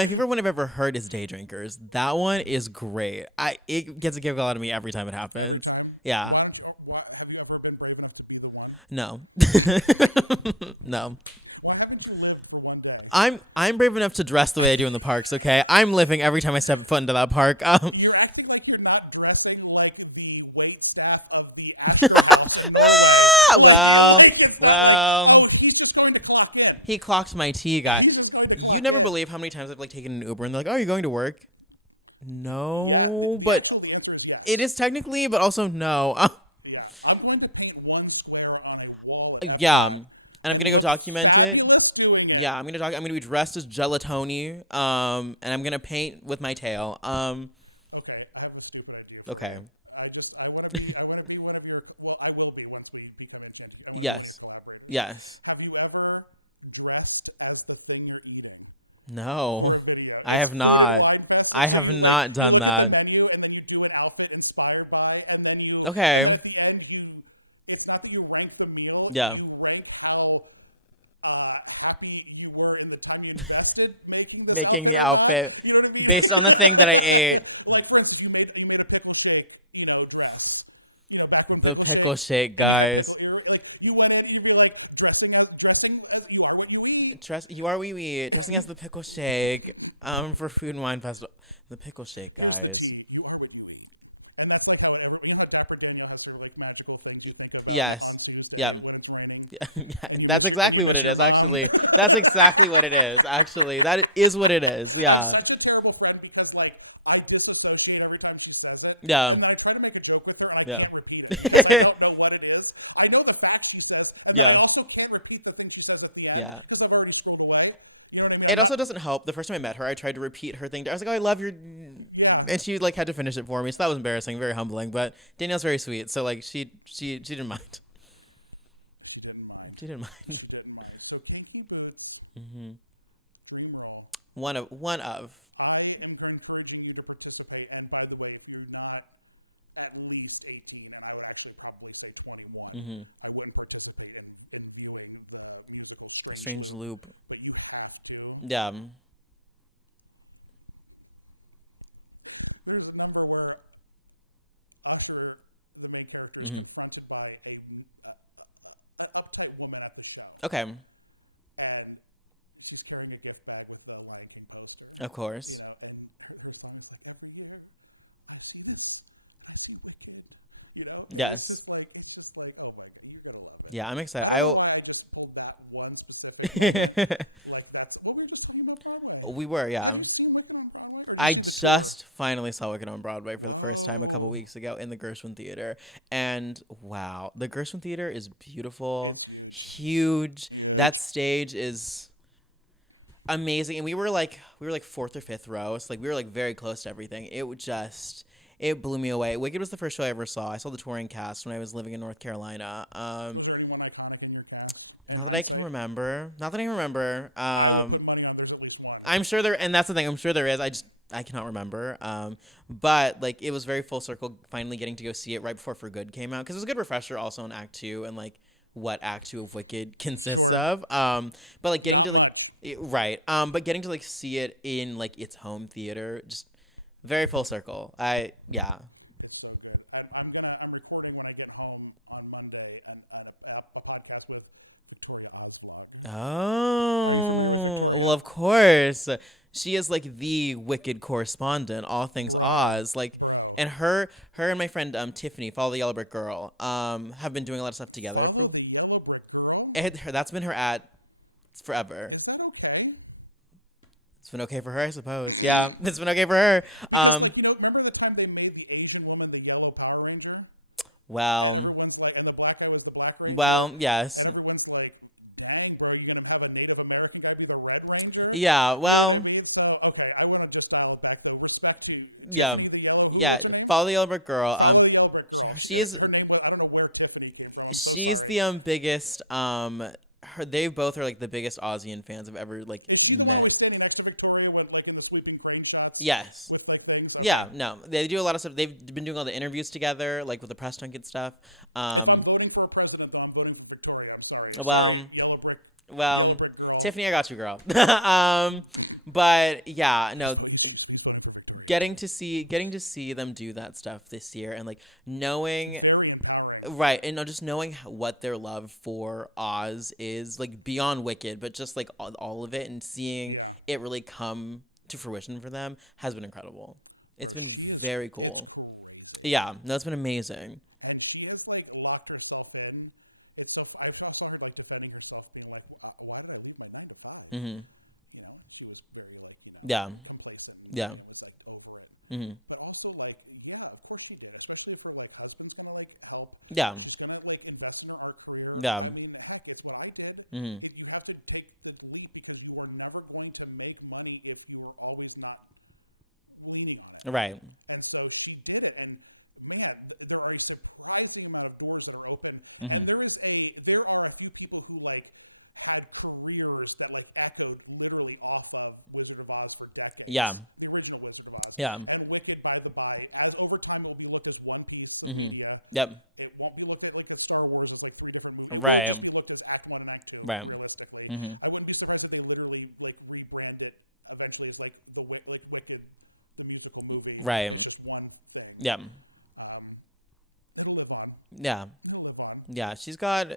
favorite one I've ever heard is Day Drinkers. That one is great. It gets a giggle out of me every time it happens. Yeah. No. No. I'm brave enough to dress the way I do in the parks, okay? I'm living every time I step foot into that park. Well, he clocked my tea, guy. You never believe how many times I've like taken an Uber and they're like, "Oh, are you going to work?" No, but it is technically, but also no. Yeah, and I'm gonna go document it. Yeah, I'm gonna be dressed as Gelatoni. And I'm gonna paint with my tail. Okay. Yes. Have you ever dressed as the thing you're eating? No, I have not. I have not done that. And then you do an outfit inspired by, and then you. Okay. At the end, it's not that you rank the meal. Yeah. You rank how happy you were in the time you invested making making the outfit You know what I mean? based on the thing that I ate. Like, for instance, you made a pickle shake, dress. Back when The pickle pickle shakes, shake, guys. like, you went in, you'd be like, dressing like you are what you eat. You are we eat. Dressing as the pickle shake. For Food and Wine Festival. The pickle shake, guys. You are what you eat. And that's like, back when Jenny and I were like magical things. You make, like, Yes. Yeah. when it's raining. Yeah, that's exactly what it is, actually. That's exactly what it is, actually. That is what it is. Yeah. Such a terrible friend because, like, I disassociate every time she says it. Yeah. And when I try to make a joke with her, I Yeah. can't repeat it. I don't know what it is. I know the facts she says, and Yeah. I also can't repeat the things she says at the end. Yeah. Because I've already scrolled away. You know what I mean? It also doesn't help. The first time I met her, I tried to repeat her thing. I was like, "Oh, I love your," and she like had to finish it for me. So that was embarrassing, very humbling. But Danielle's very sweet, so like she didn't mind. She didn't mind. So, Kinky Goods, hmm Dream Roll. One of. I am encouraging you to participate. And by the way, if you're not at least 18, then I would actually probably say 21. hmm I wouldn't participate in the musical A strange loop. but you have to. Yeah. There's a number where Usher, the main character, Mhm. is confronted by an uptight woman at the show. Okay. And she's carrying a gift bag with a Lion King poster. Of course. And her response is like, every year, I've seen this. I've seen the kid. Yes. It's just like, oh, you gotta love it. Yeah, I'm excited. That's why I just pulled that one specific. What were you just talking about? We were, yeah. Have you seen Wicked on Broadway? I just finally saw Wicked on Broadway for the first time a couple weeks ago in the Gershwin Theater, and wow, the Gershwin Theater is beautiful, huge. That stage is amazing, and we were like fourth or fifth row, so like we were like very close to everything. It blew me away. Wicked was the first show I ever saw. I saw the touring cast when I was living in North Carolina. Not that I can remember. I'm sure there, and that's the thing. I'm sure there is. I cannot remember. But like it was very full circle. Finally getting to go see it right before For Good came out because it was a good refresher also on Act 2 and like what Act 2 of Wicked consists of. But like getting to like right. But getting to like see it in like its home theater, just very full circle. Yeah. It's so good. I'm recording when I get home on Monday and a podcast with Victoria Oslo. Oh, well, of course. She is like the Wicked correspondent, all things Oz. Like, and her and my friend Tiffany, Follow the Yellow Brick Girl, have been doing a lot of stuff together for. That's been her at forever. It's been okay for her, I suppose. Yeah, it's been okay for her. Remember the time they made the Asian woman the yellow Power Ranger? Well, Everyone's like, and the black guy was the Black Ranger. well, yes. Everyone's like, dang, are you going to have a Native American guy be the Red Ranger? Yeah, well, So, okay, I want to just start back to the perspective. yeah, yeah. Follow the Yellow Brick Girl. She is. She's the biggest they both are like the biggest Aussian fans I've ever like met. Yes. Yeah, no. They do a lot of stuff. They've been doing all the interviews together, like with the press junket stuff. I'm voting for a president, but I'm voting for Victoria. I'm sorry. Well, Tiffany, I got you, girl. But yeah, no. Getting to see them do that stuff this year and like knowing. Right, and just knowing what their love for Oz is, like, beyond Wicked, but just, like, all of it, and seeing it really come to fruition for them has been incredible. It's been very cool. Yeah, no, it's been amazing. And she has like locked herself in. It's so I saw something like defending herself, being like, "Why did I leave my bank account?" Mm-hmm. She was very like, Yeah. Yeah. Mm-hmm. but also like, yeah, of course she did, especially for like husbands want to like help. Yeah. She's gonna like invest in her art career. Yeah. I mean, in fact, it's what I did. Mm-hmm. You have to take the leap because you are never going to make money if you are always not leaning on it. Right. And so she did it, and man, there are a surprising amount of doors that are open. Mm-hmm. And there are a few people who like had careers that like echoed literally off of Wizard of Oz for decades. Yeah. The original Wizard of Oz. Yeah. And Wicked, by the by, as over time will be looked as one piece. Mm-hmm. It Yep. won't be looked at like the Star Wars of like three different movies. Right. It will be looked as Act 1 and Act 2. Right. Realistically. Mm-hmm. I wouldn't be surprised if they literally like rebrand it eventually Right. It's just one thing. Yeah. Who would want? Yeah. Who would want? Yeah. She's got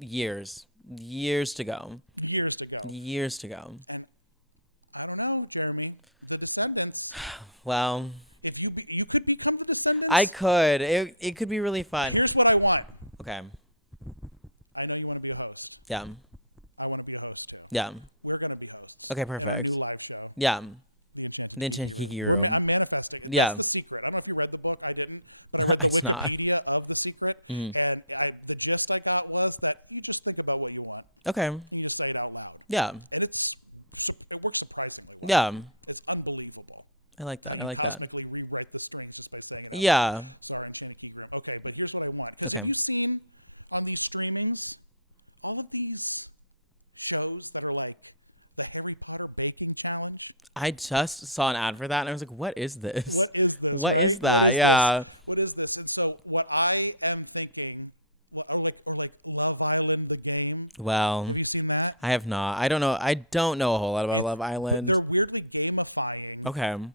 years to go. Years to go. Years to go. I don't know, Jeremy. The Descendants. Well, You could become the Descendants. I could. It could be really fun. Here's what I want. Okay. I know you want to be a host. Yeah. I want to be a host too. Yeah. We're going to be hosts. Okay. Perfect. Live show. Yeah. Huge show. The Enchanted Kiki room. I'm manifesting. Yeah. It's a secret. I don't know if you read the book. I didn't. It's not. Idea of the secret. Mhm. And the gist I got was that you just think about what you want. Okay. You just say it out loud. Yeah. And it works surprisingly. Yeah. It's unbelievable. I like that. I like that. Possibly rewrite the strings just by saying, Yeah. sorry, I'm trying to keep it. Okay, but here's what I want. Okay. Have you seen on these streamings all of these shows that are like the Harry Potter baking challenge? I just saw an ad for that and I was like, what is this? What is this? What is that? Yeah. What is this? And so what I am thinking, like Love Island, the game, Well, you've seen that? I have not. I don't know. I don't know a whole lot about Love Island. They're weirdly gamifying Okay. brands.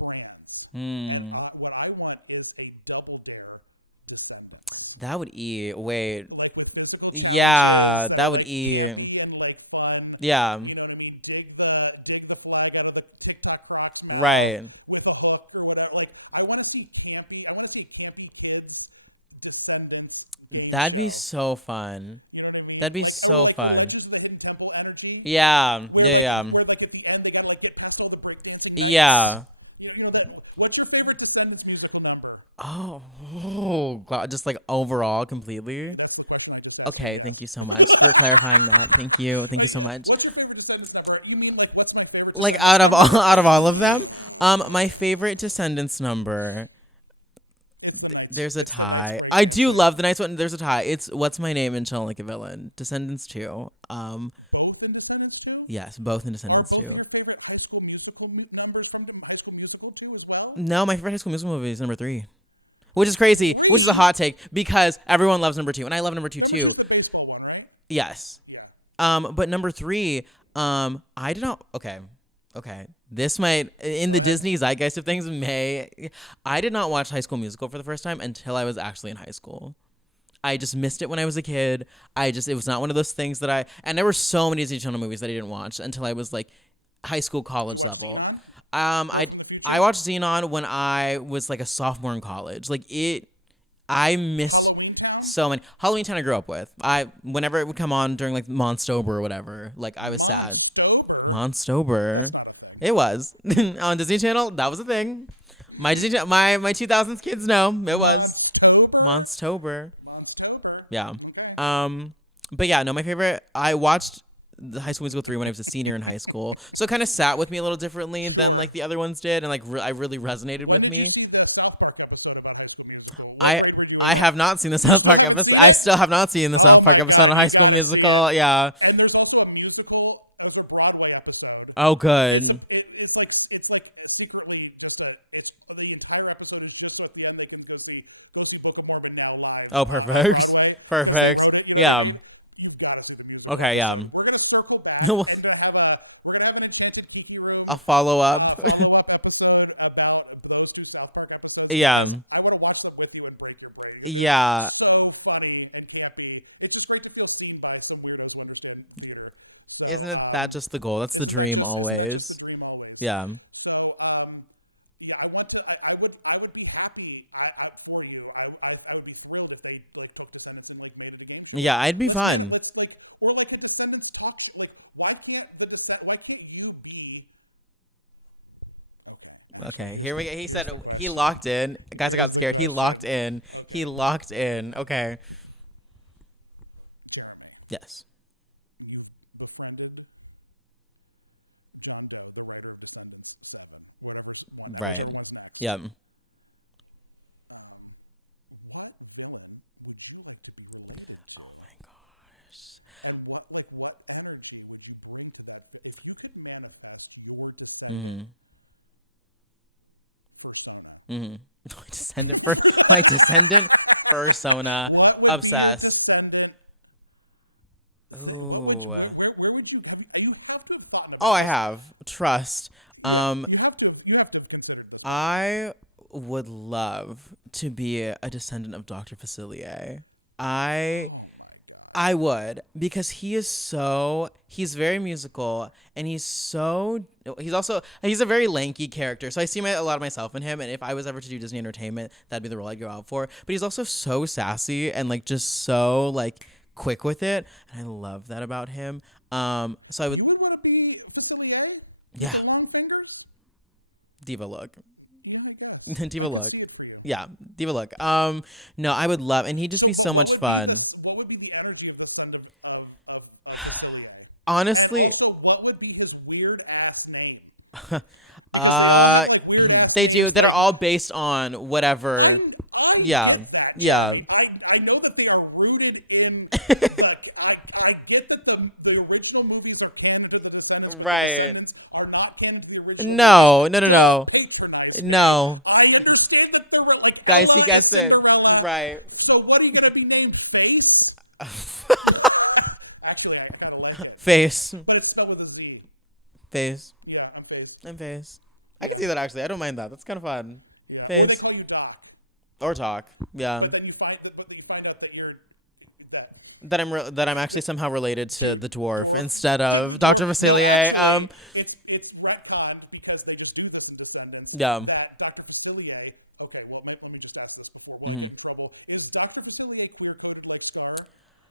Hmm. What I want is a double dare Descendants. That would eat. Wait. Like with physical Yeah. That would eat. and like fun. Yeah. You know what I mean? Dig the flag out of the TikTok crocs Right. with a hook or whatever. Like, I want to see campy kids, Descendants. That'd be so fun. You know what I mean? That'd be Like, so like fun. Legends of the Hidden Temple energy. Yeah. Where, Yeah. Where like at the end they gotta like get past all the breakdancing. Yeah. You know that. What's your favorite Descendants musical number? Oh, God. Just like overall, completely. That's the question I just. Okay. Thank you so much for clarifying that. Thank you. Thank you so much. What's your favorite Descendants number? You mean like what's my favorite? Like out of all of them, my favorite Descendants number. There's a tie. I do love the nice one. There's a tie. It's What's My Name and Chillin' Like a Villain. Descendants 2. Both in Descendants too? Yes, both in Descendants 2. Your favorite High School Musical numbers from High School Musical too as well? No, my favorite High School Musical movie is number 3. Which is crazy, which is a hot take because everyone loves number 2 and I love number 2 too. The baseball one, right? Yes. But number 3, I did not. Okay. This might, in the Disney zeitgeist of things, I did not watch High School Musical for the first time until I was actually in high school. I just missed it when I was a kid. It was not one of those things that and there were so many Disney Channel movies that I didn't watch until I was like high school, college level. I watched Xenon when I was like a sophomore in college. I missed so many. Halloween Town I grew up with. Whenever it would come on during like Monstober or whatever, like I was sad. Monstober. It was on Disney Channel. That was a thing. My Disney my 2000s kids know it was Monstober. Yeah. But yeah, no, my favorite. I watched the High School Musical 3 when I was a senior in high school, so it kind of sat with me a little differently than like the other ones did, and like I really resonated with me. I have not seen the South Park episode. I still have not seen the South Park episode on High School Musical. Yeah. And there's also a musical of a Broadway episode. Oh, good. It's like secretly just the entire episode is just at the end they can go see Book of Mormon now live. Oh, perfect. Perfect. Yeah. Okay. Yeah. We're gonna circle back. We're gonna have an Enchanted Kiki room. A follow up. Episode about those two South Park episodes. Yeah. I want to watch them with you and break your brain. Yeah. So funny and campy. It's just great to feel seen by some weirdos when it's in theater. Isn't that just the goal? That's the dream always. Yeah. So, I want to. I would be happy for you. I would be thrilled if they like took Descendants and like made the game. Yeah, I'd be fun. Let's like, or like the Descendants talk. Like, why can't you be? Okay, here we go. He said he locked in. Guys, I got scared. He locked in. He locked in. Okay. Yes. Right. Yeah. Oh my gosh. What energy would you bring to that? If you could manifest your Descendant persona, My descendant for my descendant persona. what would Obsessed. be your Descendant? Ooh. Where would you? You have to thought. Oh, I have trust. You have to consider this. I would love to be a descendant of Dr. Facilier. I I would, because he's very musical, and he's a very lanky character. So I see a lot of myself in him, and if I was ever to do Disney Entertainment, that'd be the role I'd go out for. But he's also so sassy and like just so like quick with it, and I love that about him. So I would, You want to be Facilier? yeah, Long finger? diva look. You know, yeah. Diva look. Yeah, diva look. No, I would love, and he'd just be so much fun. What would be the energy of the son of Facilier? Honestly, And also, what would be his weird ass name? they do that are all based on whatever. I Yeah, get that. yeah, I know that they are rooted in. I get that the original movies are canon to the Descendants. right. Descendants are not canon to the original. No. Patronized. No, I understand that there were like. guys, he gets it. Cinderella. Right. So what are you gonna be named? Face? Actually, I kind of like it. Face. But it's spelled with a Z. Face. Yeah, I'm Face. And face. I can see that actually. I don't mind that. That's kind of fun. Yeah. Face. Well, they call you Doc. Or talk. Yeah. But then you find out that you're that. That I'm actually somehow related to the dwarf instead of Dr. Facilier. It's retconned because they just do this in Descendants. Yeah. That Dr. Facilier. Okay, well let me just ask this before we get in trouble. Is Dr. Facilier queer coded like Star?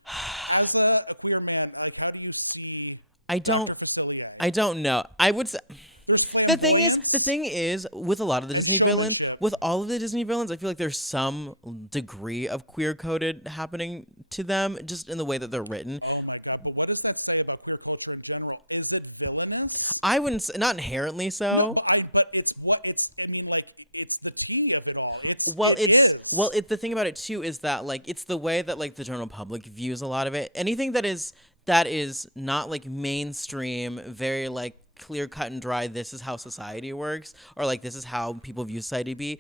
As a queer man, like how do you see I don't Dr. Facilier? I don't know. I would say the thing is, with a lot of the Disney villains, with all of the Disney villains, I feel like there's some degree of queer coded happening to them, just in the way that they're written. Oh my god, but what does that say about queer culture in general? Is it villainous? I wouldn't say, not inherently so. But it's what it's. I mean, like it's the key of it all. The thing about it too is that like it's the way that like the general public views a lot of it. Anything that is not like mainstream, very like clear cut and dry, this is how society works, or like this is how people view society to be,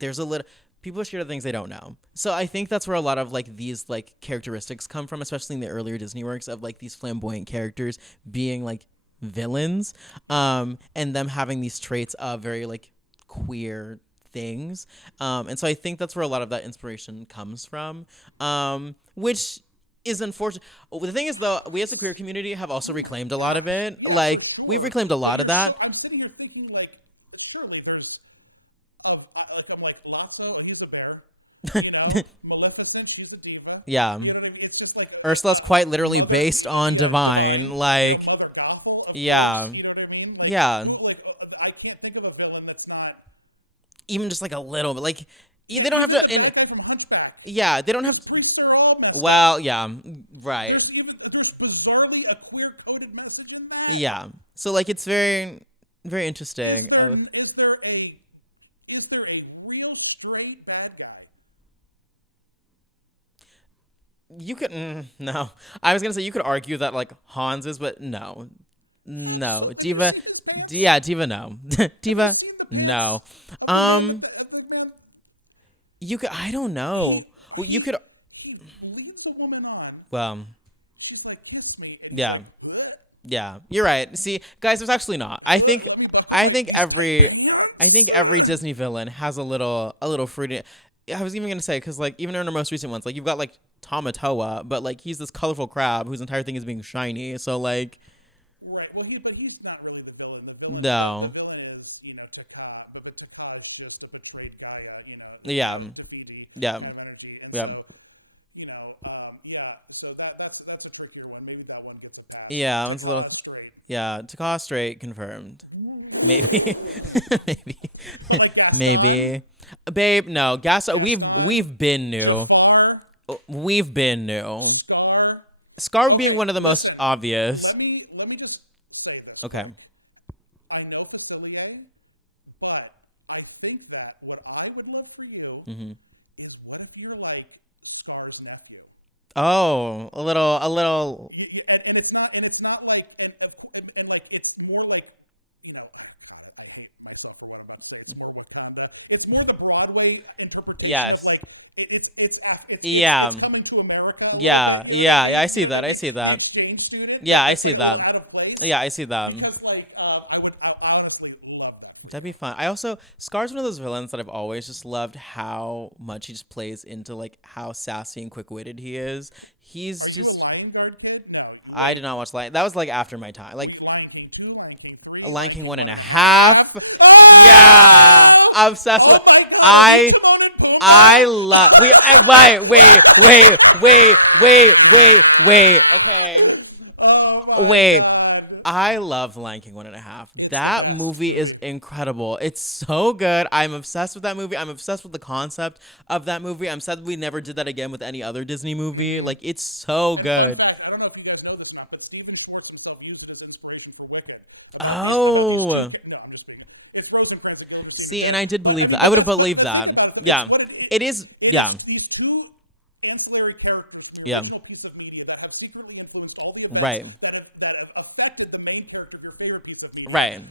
there's a little, people are scared of things they don't know. So I think that's where a lot of like these like characteristics come from, especially in the earlier Disney works, of like these flamboyant characters being like villains, and them having these traits of very like queer things, and so I think that's where a lot of that inspiration comes from, which is unfortunate. The thing is, though, we as a queer community have also reclaimed a lot of it. Yeah, like sure. we've reclaimed a lot of that. I'm sitting here thinking, like, surely there's, I'm like, Lotso, and he's a bear. You know, Maleficent, she's a diva. Yeah. You know what I mean? It's just like Ursula's quite literally based on divine. Like, Mother Gothel. yeah. You know what I mean? Like, Yeah. like, I can't think of a villain that's not. even just like a little bit. Like, they don't have to. And That guy from Hunchback. yeah, they don't have to. Priests are all messed up. Well, yeah, right. There's bizarrely a queer coded message in that. Yeah. So like, it's very, very interesting. Is there a real straight bad guy? You could no. I was gonna say you could argue that like Hans is, but no, Diva, Diva, no, Diva, no. You could. I don't know. Well, you could. He leads the woman on. Well, She's like, kiss me. And yeah, he's like, "Bleh." yeah. You're right. See, guys, there's actually not. I think every Disney villain has a little fruity. I was even gonna say, because like even in our most recent ones, like you've got like Tamatoa, but like he's this colorful crab whose entire thing is being shiny. So like, Right. Well, but he's not really the villain. The villain, no. The villain is, Taka, but Taka is just a betrayed Gaia, Yeah. Defeated Yeah. by energy. And Yeah. so, yeah. So that's a trickier one. Maybe that one gets a pass. Yeah, it's a little. That's straight. Yeah, Taka straight confirmed. Maybe, maybe, Like maybe. Babe, no. Gas. We've been new. Scar, We've been new. Scar. Scar being one of the most obvious. Let me just say this. Okay. I know Facilier, but I think that what I would love for you Mm-hmm. is what if you're like Scar's nephew? Oh, a little. And it's not like and like it's more like it's more the Broadway interpretation. Yes. Of like it's Yeah. it's coming to America. Yeah. I see that. Exchange student. Yeah, I see that. Out of place. Yeah, I see that. Because like I honestly love that. That'd be fun. I also Scar's one of those villains that I've always just loved how much he just plays into like how sassy and quick witted he is. He's just I did not watch Lion. That was like after my time. Like Lion King 1.5. Yeah, obsessed with. I love. Wait. Okay. Wait. I love Lion King 1.5. That movie is incredible. It's so good. I'm obsessed with that movie. I'm obsessed with the concept of that movie. I'm sad we never did that again with any other Disney movie. Like, it's so good. I don't know if you guys know this or not, but Steven Schwartz himself used it as inspiration for Wicked. Oh. No, I'm just kidding. It's Rosencrantz and Guildenstern. See, and I did believe that. I would have believed that. Yeah. It is. Yeah. These two ancillary characters from the Yeah. original piece of media that have secretly influenced all the events Right. that affected the main character of your favorite piece of media. Right.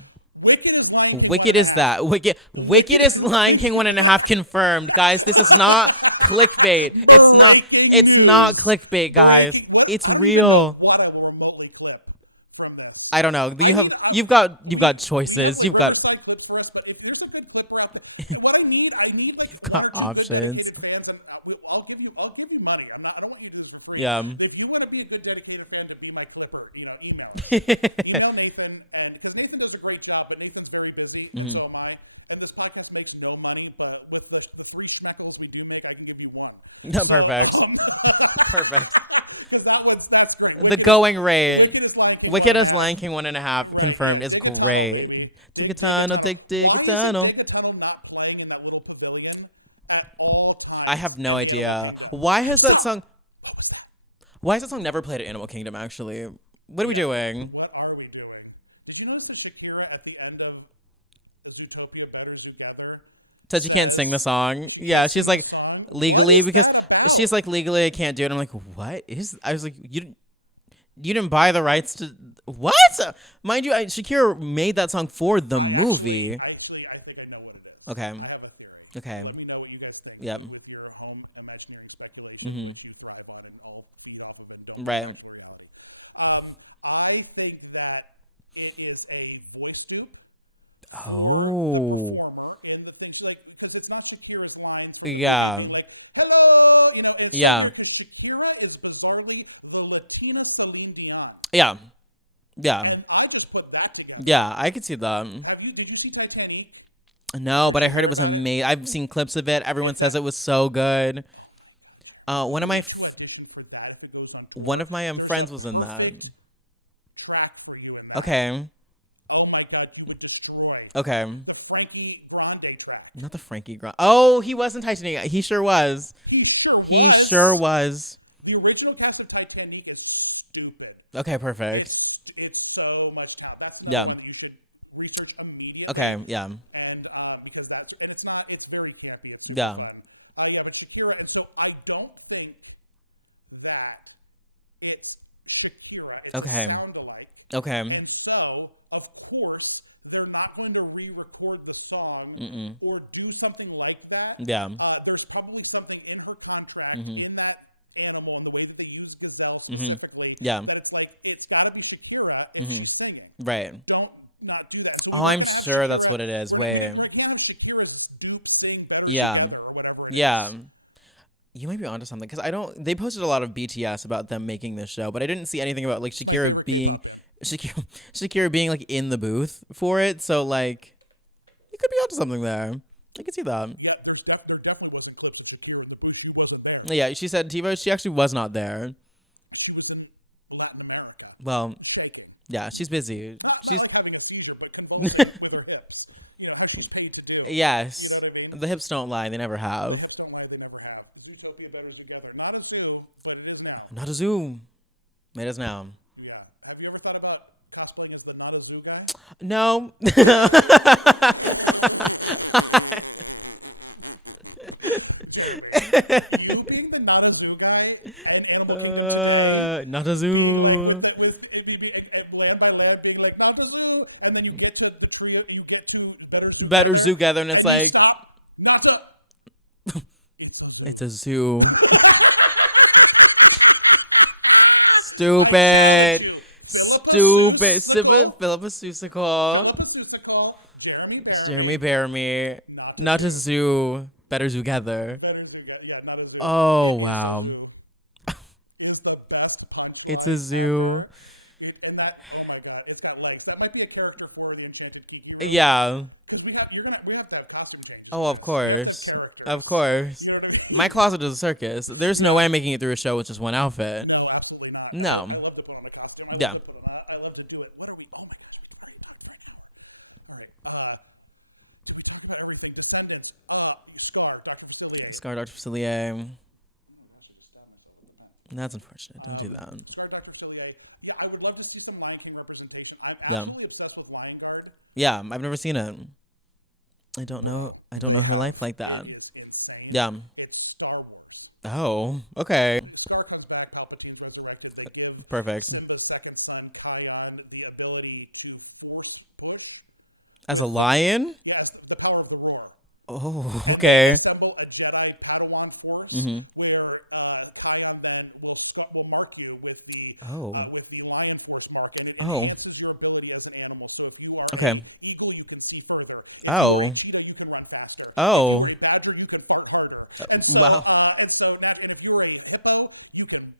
Wicked is Lion King. Wicked is that. Wicked is Lion King 1.5 confirmed. Guys, this is not clickbait. It's not clickbait, guys. It's real. What I will remotely clip from this. I don't know. You've got choices. You've got But if there's a big clip bracket, what I need like You've got options. I'll give you money. I don't want you to do it for free. Yeah. If you want to be a good dedicated fan to be my Clipper, email Nathan, and because Nathan does a great job, but Nathan's very busy, and so am I. And this podcast makes no money, but with the free snuggles we do make, I can give you one. Perfect. Perfect. Because that's great. The going rate. Wicked is Lion King. Wicked as Lion King 1.5 confirmed is great. Tigatano, take Tigatano. Why is Tigatano not playing in that little pavilion at all times? I have no idea. Why has that song never played at Animal Kingdom, actually? What are we doing? What are we doing? Did you notice the Shakira at the end of the Zootopia Better Together? Said she can't sing the song. Yeah, she's like, legally, because she's like, legally I can't do it. I'm like, what is? I was like, you didn't buy the rights to what? Mind you, Shakira made that song for the movie. Actually, I think I know what it is. Okay. I have a theory. Okay. Let me know what you guys think. Yep. With your own imaginary speculation. You thrive on and all feed on them. Right. I think that it is a voice dupe. Oh. Performer, and the thing, like, because it's not Shakira's lines. Yeah. Like, hello, it's Yeah. because Shakira is bizarrely the Latina Celine Dion. Yeah. Yeah. And I just put that together. Yeah, I could see that. Did you see Titanic? No, but I heard it was amazing. I've seen clips of it. Everyone says it was so good. One of my friends was in that. Track for you in that. Okay. Oh my God, you would destroy Okay. the Frankie Grande track. Not the Frankie Grant. Oh, he was in Titanic. He sure was. He sure was. The original cast of Titanic is stupid. Okay, perfect. It's so much now. That's Yeah. one you should research immediately. Okay, yeah. And because that's and it's not. It's very campy. It's Yeah. fun. Yeah, but Shakira. And so I don't think that it's Shakira. It's Okay. sound alike. Okay. And so, of course, they're not going to re-record the song or do something like that. Yeah. There's probably something in her contract, in that animal, and the way that they use Gazelle specifically. Yeah. That it's like, it's got to be Shakira and she's singing. Right. Don't not do that. Oh, I'm sure that's what it is. Wait. Like, Shakira's dude sing better Yeah. together or whatever. Yeah. You might be onto something because they posted a lot of BTS about them making this show, but I didn't see anything about like Shakira being like in the booth for it. So like, you could be onto something there. I could see that. Yeah, there definitely wasn't close to Shakira in the booth. She wasn't there. Yeah, she said TiVo. She actually was not there. She was in Latin America. Well, yeah, she's busy. She's Not having a seizure, but convulsing with her hips. What she's paid to do. yes. You know what I mean? The hips don't lie. They never have. That's why they never have. Zootopia Better Together. Not a zoo, but it is now. Not a zoo. It is now. Yeah. Have you ever thought about cosplaying as the not a zoo guy? No. You being the not a zoo guy and Not a zoo. and land by land being like not a zoo, and then you get to the trio, you get to Better zoo together, and it's and you like stop, not a. it's a zoo. Stupid. Stupid. Philip a Susical. Jeremy Bear Me. Not a zoo. Better together. Oh, wow. It's a zoo. And that, oh my god, it's got legs. That might be a character for an Enchanted Key Hero. Yeah. Because we have to have costume changes. Oh, of course. Of course. You know what I mean? My closet is a circus. There's no way I'm making it through a show with just one outfit. Oh, absolutely not. No. I love to put on a costume. Yeah. I love to do it. What are we doing? Everything. Descendants. Scar. Dr. Facilier. Scar Dr. Facilier. That's unfortunate. Don't do that. Scar Dr. Facilier. Yeah, I would love to see some Lion King representation. I'm Yeah. absolutely obsessed with Lion Guard. Yeah, I've never seen it. I don't know her life like that. It's insane. Yeah. It's Star Wars. Oh, okay. Scar comes back off the team resurrected. They give Perfect. Simba's second son, Kion, the ability to force As a lion? yes, the power of the roar. Oh, okay. Assemble a Jedi Padawan force Mm-hmm. where Kion then will mark you with the Oh. Lion Force mark, and it Oh. enhances your ability as an animal. So if you are Okay. an eagle, you can see further. Oh. Cheetah, you can run faster. Oh. If you're a badger, you can bark harder. And so, Wow. And so now, if you're a hippo, you can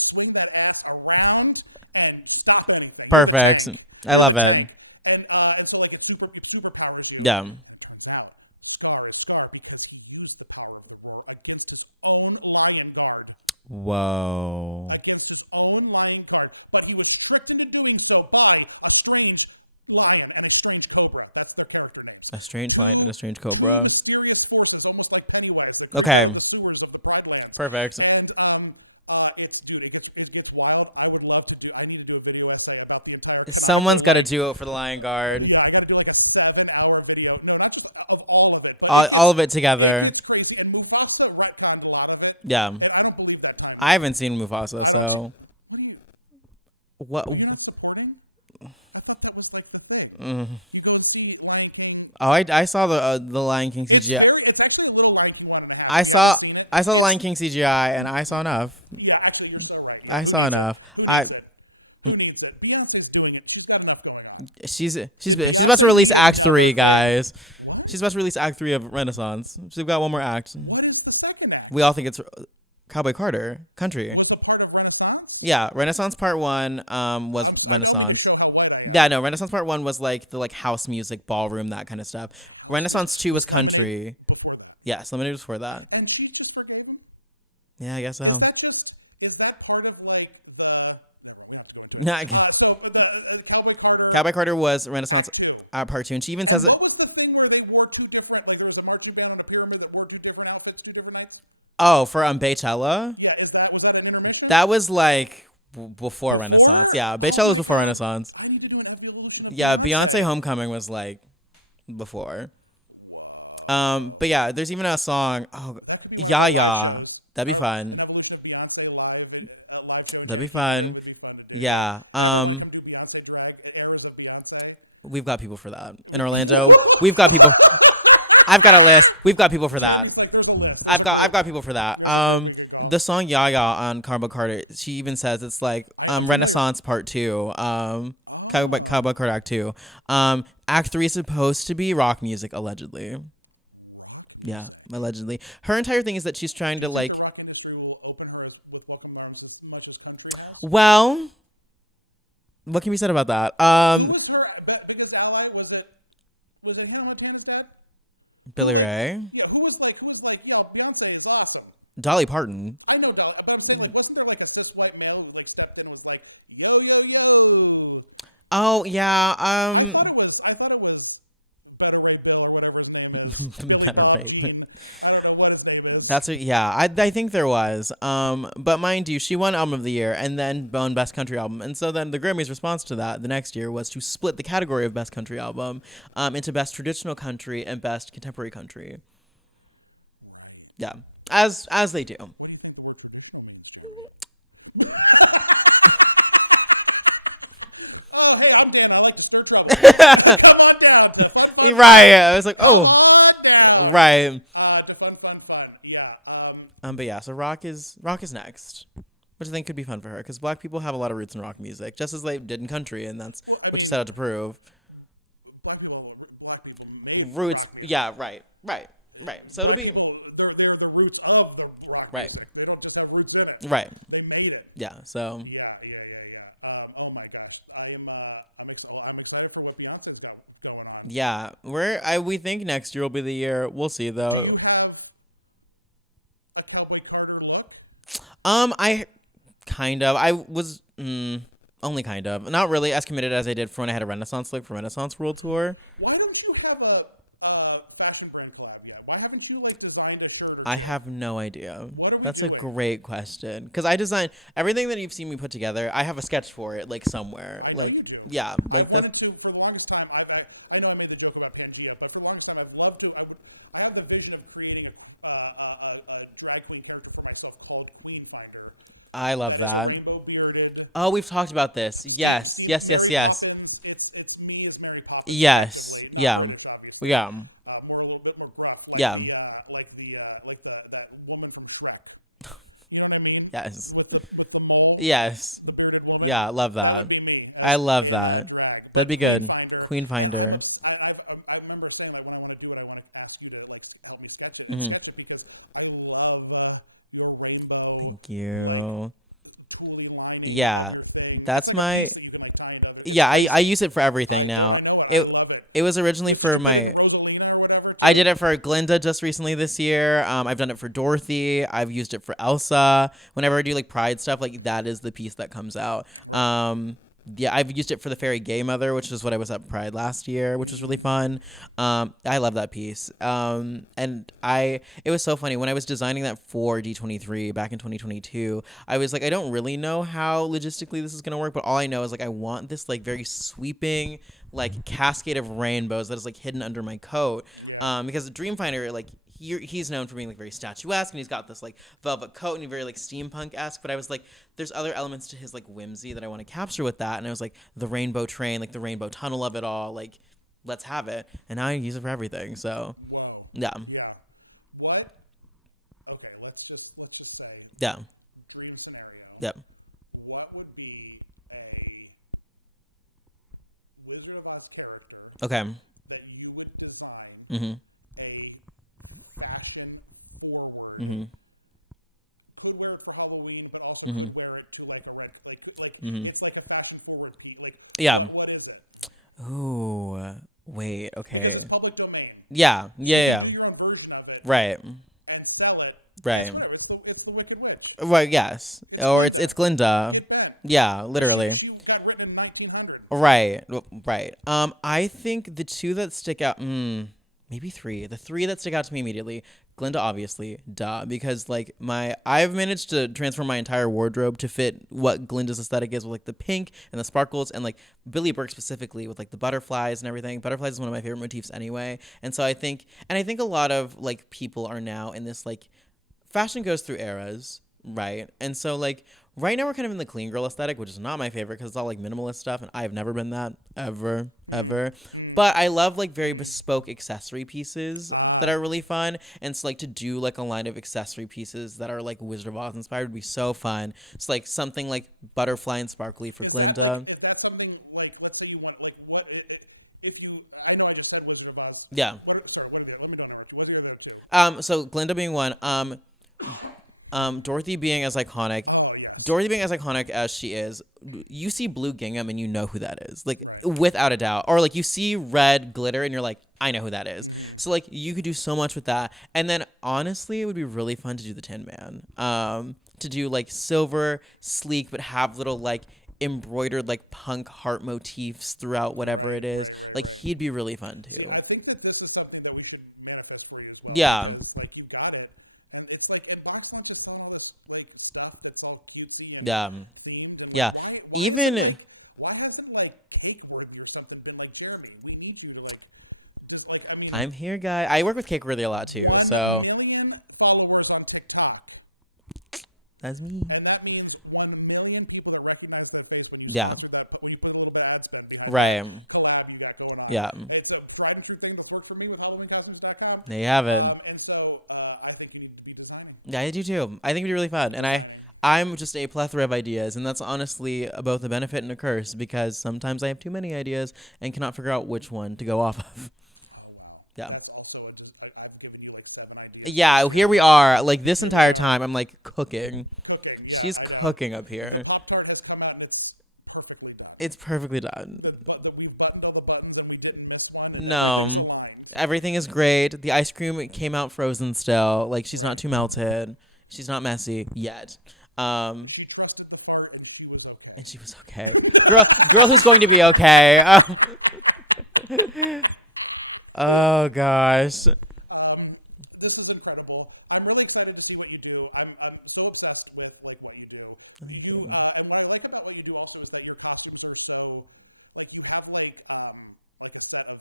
swing that ass around and stop anything. Perfect. I love it. And so like it's superpowers. Yeah. Now, Scar, because he used the power of the world against his own lion guard. Whoa. Against his own lion guard. But he was tricked into doing so by a strange lion and a strange cobra. That's the character name. A strange lion and a strange cobra. Mysterious forces, almost like Pennywise. Okay. The sewers of the Bible. Perfect. And it gets wild. I would love to do. I need to do a video essay about the entire. Someone's got to do it for the Lion Guard. I'm doing a 7-hour video. No, not of all of it. All of it together. It's crazy. And Mufasa retconned a lot of it. Yeah. And I don't believe that time. I haven't seen Mufasa, so. What? You're not supporting? I thought that was like the thing. Mm. You go see Lion King. Oh, I saw the Lion King CGI. It's actually a little Lion King one. I saw the Lion King CGI, and I saw enough. Yeah, actually, it's so like. I saw enough. Beyonce's doing it. She's done enough. She's about to release Act 3, guys. She's about to release Act 3 of Renaissance. She's got one more act. We all think it's Cowboy Carter Country. Was it part of Renaissance? Yeah, Renaissance Part 1 was Renaissance. Yeah, no, Renaissance Part 1 was like the house music, ballroom, that kind of stuff. Renaissance 2 was country. Yes, limited before that. And she's just her baby? Yeah, I guess so. Is that part of like the? Yeah, So Cowboy Carter. Cowboy Carter was Renaissance Part 2, and she even says it. What was the thing where they wore two different? Like there was a marching band on the pyramid that wore two different outfits, two different nights. Oh, for Beychella? Yeah, was that an intermission? That was like before Renaissance. Yeah, Beychella was before Renaissance. Yeah, Beyonce Homecoming was like before. But yeah, there's even a song. Oh, yeah. That'd be fun. That'd be fun. Yeah. We've got people for that. In Orlando, we've got people. I've got a list. We've got people for that. I've got people for that. The song Yaya on Cowboy Carter, she even says it's like Renaissance Part 2. Cowboy Carter Act 2. Act 3 is supposed to be rock music, allegedly. Yeah, allegedly. Her entire thing is that she's trying to like. Well, what can be said about that? Biggest ally was it her and Regina's dad? Billy Ray, Yeah, who was like, Beyonce is awesome. Dolly Parton. I know that, but I'm saying, like, wasn't there like a cis white man who like stepped in and was like, yo. Oh yeah. I thought it was Better Ray Bill or whatever his name is. Better Ray. I don't know what his name is. That's what, yeah. I think there was. But mind you, she won Album of the Year and then won Best Country Album, and so then the Grammys' response to that the next year was to split the category of Best Country Album into Best Traditional Country and Best Contemporary Country. Yeah, as they do. Oh, hey, I'm Dan. I like to stir trouble. Come on down. Right. I was like, oh, Come on down. right. Fun. Yeah. But yeah, so rock is next, which I think could be fun for her because Black people have a lot of roots in rock music, just as they did in country, and that's what you set out to prove. roots. Yeah, right. So it'll be Well, they're the roots of the rock right, music. They weren't just like roots in it. right. They made it. Yeah. So Yeah. Oh my gosh, I'm excited for what Beyonce's got going on. yeah, we think next year will be the year. We'll see Do though. you have a Cowboy Carter look? I kind of. I was only kind of. Not really as committed as I did for when I had a Renaissance look for Renaissance World Tour. Why don't you have a fashion brand collab yet? Why haven't you like designed a shirt? I have no idea. That's a great question. Because I designed everything that you've seen me put together. I have a sketch for it, like somewhere. Like, yeah, like that's. For the longest time, I know I made a joke about Pangea, but for the longest time, I'd love to. I had the vision of creating a drag queen character for myself called Queen Finder. I love that. Rainbow bearded. Oh, we've talked about this. Yes. Mary Poppins, it's me as Mary Poppins. Yes. Yeah. Yeah. More a little bit more gruff. Yeah. That woman from Shrek. You know what I mean? Yes. With the mole. Yes. The bearded woman. Yeah. Love that. I love that. That'd be good. Queen Finder. I remember saying I wanted to do. I want to ask you to help me sketch it, Mhm. because I love your rainbow. Thank you. Truly line Yeah. thing. That's my. Even I kind of Yeah. I use it for everything now. It was originally for my. Rosalina or whatever. I did it for Glinda just recently this year. I've done it for Dorothy. I've used it for Elsa. Whenever I do like Pride stuff, like that is the piece that comes out. Yeah, I've used it for the Fairy Gay Mother, which is what I was at Pride last year, which was really fun. I love that piece. It was so funny when I was designing that for D23 back in 2022. I was like, I don't really know how logistically this is gonna work, but all I know is like I want this like very sweeping like cascade of rainbows that is like hidden under my coat. Because the Dreamfinder, like he's known for being like very statuesque, and he's got this like velvet coat and very like steampunk-esque. But I was like, there's other elements to his like whimsy that I want to capture with that, and I was like, the rainbow train, like the rainbow tunnel of it all, like let's have it. And now I use it for everything. So yeah, What? Okay, let's just say yeah, dream scenario. yeah. What would be a Wizard of Oz character Okay. that you would design Mhm. a fashion forward? Mhm. Could wear it for Halloween, but also Mhm. could wear it to like a red, Mhm. it's like a fashion forward piece. Like, Yeah. what is it? Ooh. Wait. Okay. It's public domain. Yeah. Yeah. Do your own version of it Right. and sell it. Right. Sure, it's the Wicked Witch. Right. Yes. Or it's Glinda. Yeah. Literally. She got written in 1900. Right. Right. I think the two that stick out. Maybe three. The three that stick out to me immediately. Glinda, obviously, duh, because like I've managed to transform my entire wardrobe to fit what Glinda's aesthetic is with like the pink and the sparkles, and like Billy Burke specifically with like the butterflies and everything. Butterflies is one of my favorite motifs anyway, and so I think a lot of like people are now in this like fashion goes through eras, right? And so like right now we're kind of in the clean girl aesthetic, which is not my favorite because it's all like minimalist stuff, and I've never been that ever. But I love like very bespoke accessory pieces that are really fun, and so like to do like a line of accessory pieces that are like Wizard of Oz inspired would be so fun. It's like something like butterfly and sparkly for Glinda. Is that something like, let's say you want, like, what if you, I know I just said Wizard of Oz. Yeah. Sorry, let me go now. What are your other two? So Glinda being one. Dorothy being as iconic. Dorothy being as iconic as she is, you see blue gingham and you know who that is, like without a doubt. Or like you see red glitter and you're like, I know who that is. So like you could do so much with that. And then honestly, it would be really fun to do the Tin Man. To do like silver, sleek, but have little like embroidered like punk heart motifs throughout whatever it is. Like he'd be really fun too. I think that this is something that we should manifest for you as well. Yeah. It's like you got it. I mean, it's like Bob's not just all this like stuff that's all cutesy and Yeah. themed. And Yeah. Even why hasn't like Cake Worthy or something been like, Jeremy, we need you to like, just like, I mean, I'm here, guy. I work with Cake Worthy a lot too, so 1 million followers on TikTok, that's me. and that means 1 million people that recognize that face when you Yeah. when you put a little bit of ad spend. Right. Collab you got going on. Yeah. It's a tried and true thing that's worked for me with HalloweenCostumes.com. There you have it. And so I think you need to be designing. Yeah, I do too. I think it'd be really fun, and I'm just a plethora of ideas, and that's honestly both a benefit and a curse because sometimes I have too many ideas and cannot figure out which one to go off of. Yeah. That's also I'm giving you like 7 ideas. Yeah, here we are. Like this entire time, I'm like cooking. Cooking, yeah. She's cooking up here. Pop Tart has come out and it's perfectly done. It's perfectly done. We buttoned all the buttons that we didn't miss one. No, everything is great. The ice cream came out frozen still. Like she's not too melted. She's not messy yet. She trusted the fart and she was okay. And she was okay. Girl who's going to be okay. Oh gosh. This is incredible. I'm really excited to see what you do. I'm so obsessed with like what you do. Thank you. And what I like about what you do also is that your costumes are so like you have like a set of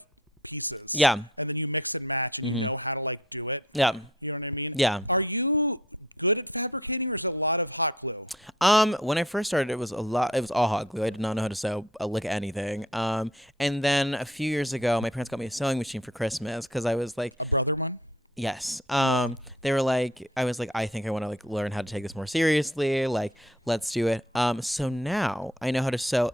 pieces. Yeah. And then you mix and match and you know how to like do it. Yeah. You know what I mean? Yeah. Are you good at fabricating or is it a lot of hot glue? When I first started, it was all hot glue. I did not know how to sew a lick of anything. And then a few years ago, my parents got me a sewing machine for Christmas because I was like, yes. They were like, I was like, I think I want to like learn how to take this more seriously. Like, let's do it. So now I know how to sew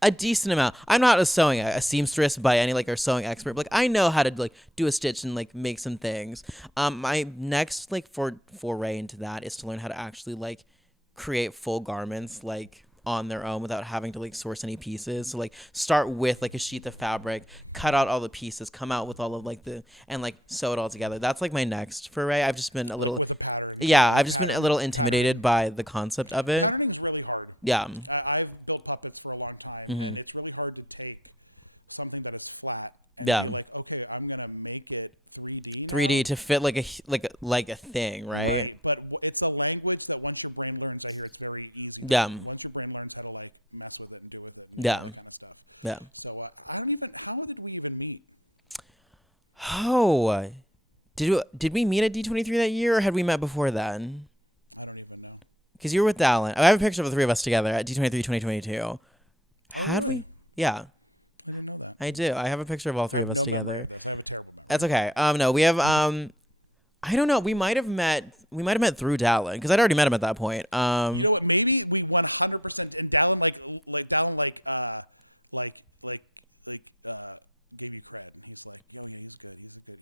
a decent amount. I'm not a seamstress by any like or sewing expert, but like I know how to like do a stitch and like make some things. My next like foray into that is to learn how to actually like create full garments like on their own without having to like source any pieces. So like start with like a sheet of fabric, cut out all the pieces, come out with all of like and like sew it all together. That's like my next foray. I've just been a little intimidated by the concept of it. Patterning's really hard. Yeah. I've built puppets for a long time. Mm-hmm. And it's really hard to take something that is flat. Yeah. Like, okay, I'm gonna make it 3D. 3D to fit like a thing, right? But it's a language that once your brain learns it, it's very easy. Yeah. Once your brain learns how to like mess with it and do with it. Yeah. Yeah. So how did we even meet? Oh, did we meet at D23 that year, or had we met before then? Because you were with Dallin. I have a picture of the three of us together at D23 2022. Had we? Yeah, I do. I have a picture of all three of us together. That's okay. No, we have. I don't know. We might have met through Dallin because I'd already met him at that point. You know what? We 100% did that like baby Craig.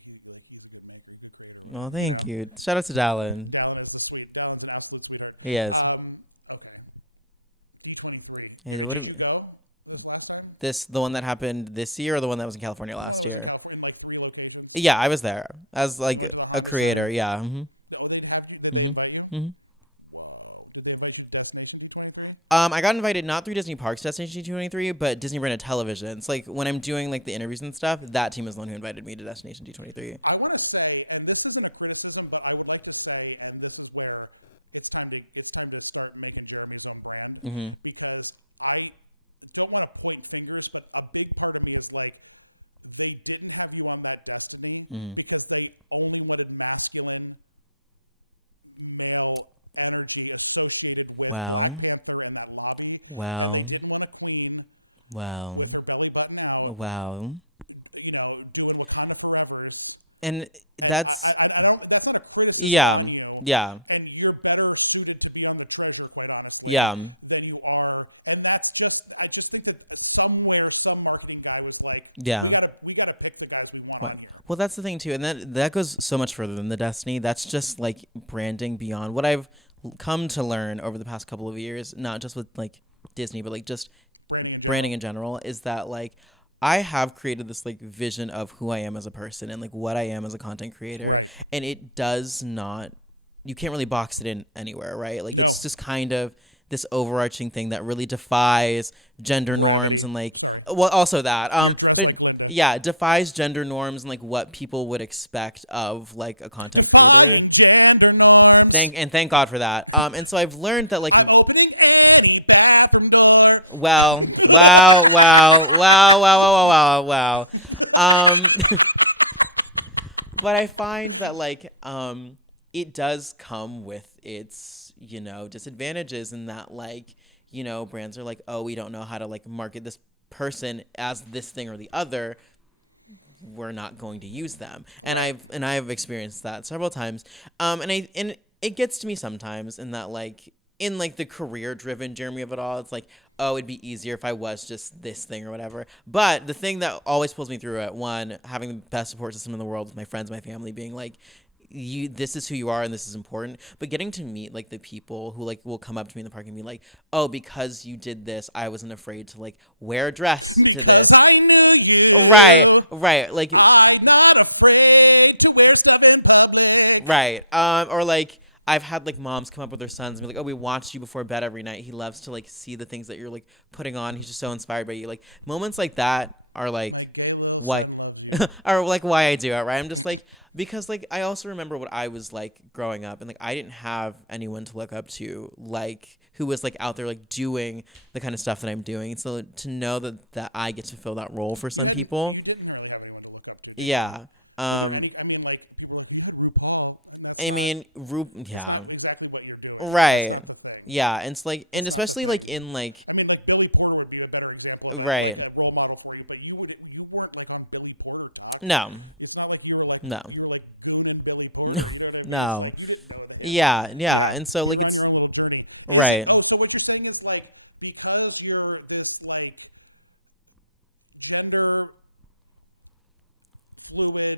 He's good. Well, thank you. Shout out to Dallin. Yeah, that was a sweet. That was an absolute sweetheart. He is. Okay. D23. Hey, what do we, Was last time? the one that happened this year or the one that was in California last year? Like 3 locations. Yeah, I was there as like a creator. Yeah. Mm-hmm. Mm-hmm. Mm-hmm. Did they invite you to Destination D23? I got invited not through Disney Parks Destination 223, but Disney branded television. It's like when I'm doing like the interviews and stuff, that team is the one who invited me to Destination D23. I want to say, and this isn't a criticism, but I would like to say, and this is where it's time to start making Jeremy's own brand, Mm-hmm. because I don't want to point fingers, but a big part of me is like they didn't have you on that destiny because they only wanted masculine male energy associated with Wow. Black Panther in that lobby. Wow. They didn't want a queen Wow. with her belly button around, Wow. you know, doing Wakanda Forever's. And that's That's not a criticism. yeah. of you. Yeah. And you're better suited to be on the treasure, quite honestly, Yeah. than you are. And that's just, I just think that somewhere, some marketing guy was like, Yeah. we gotta pick the guys we want. What? Well, that's the thing too, and that goes so much further than the Destiny. That's just like branding beyond what I've come to learn over the past couple of years, not just with like Disney, but like just branding in general, is that like I have created this like vision of who I am as a person and like what I am as a content creator, and it does not, you can't really box it in anywhere, right? Like it's just kind of this overarching thing that really defies gender norms and like, well, also that, but yeah, defies gender norms and like what people would expect of like a content creator. Thank God for that. And so I've learned that like, wow. But I find that like it does come with its, you know, disadvantages in that like, you know, brands are like, oh, we don't know how to like market this person as this thing or the other. We're not going to use them. And I've experienced that several times. And it gets to me sometimes in that like in like the career driven Jeremy of it all, it's like, oh, it'd be easier if I was just this thing or whatever. But the thing that always pulls me through it, one, having the best support system in the world with my friends, my family, being like, this is who you are and this is important. But getting to meet like the people who like will come up to me in the park and be like, oh, because you did this, I wasn't afraid to like wear a dress to this. Right, right, like right. Or like I've had like moms come up with their sons and be like, "Oh, we watched you before bed every night. He loves to like see the things that you're like putting on. He's just so inspired by you." Like moments like that are like why are like why I do it, right? I'm just like because like I also remember what I was like growing up and like I didn't have anyone to look up to like who was like out there like doing the kind of stuff that I'm doing. So to know that I get to fill that role for some people. Yeah. I mean, yeah. Right. Yeah, and it's like and especially like in like right. No. No. No. Yeah, yeah. And so like it's right. Oh, so what you're saying is like because you're this like gender fluid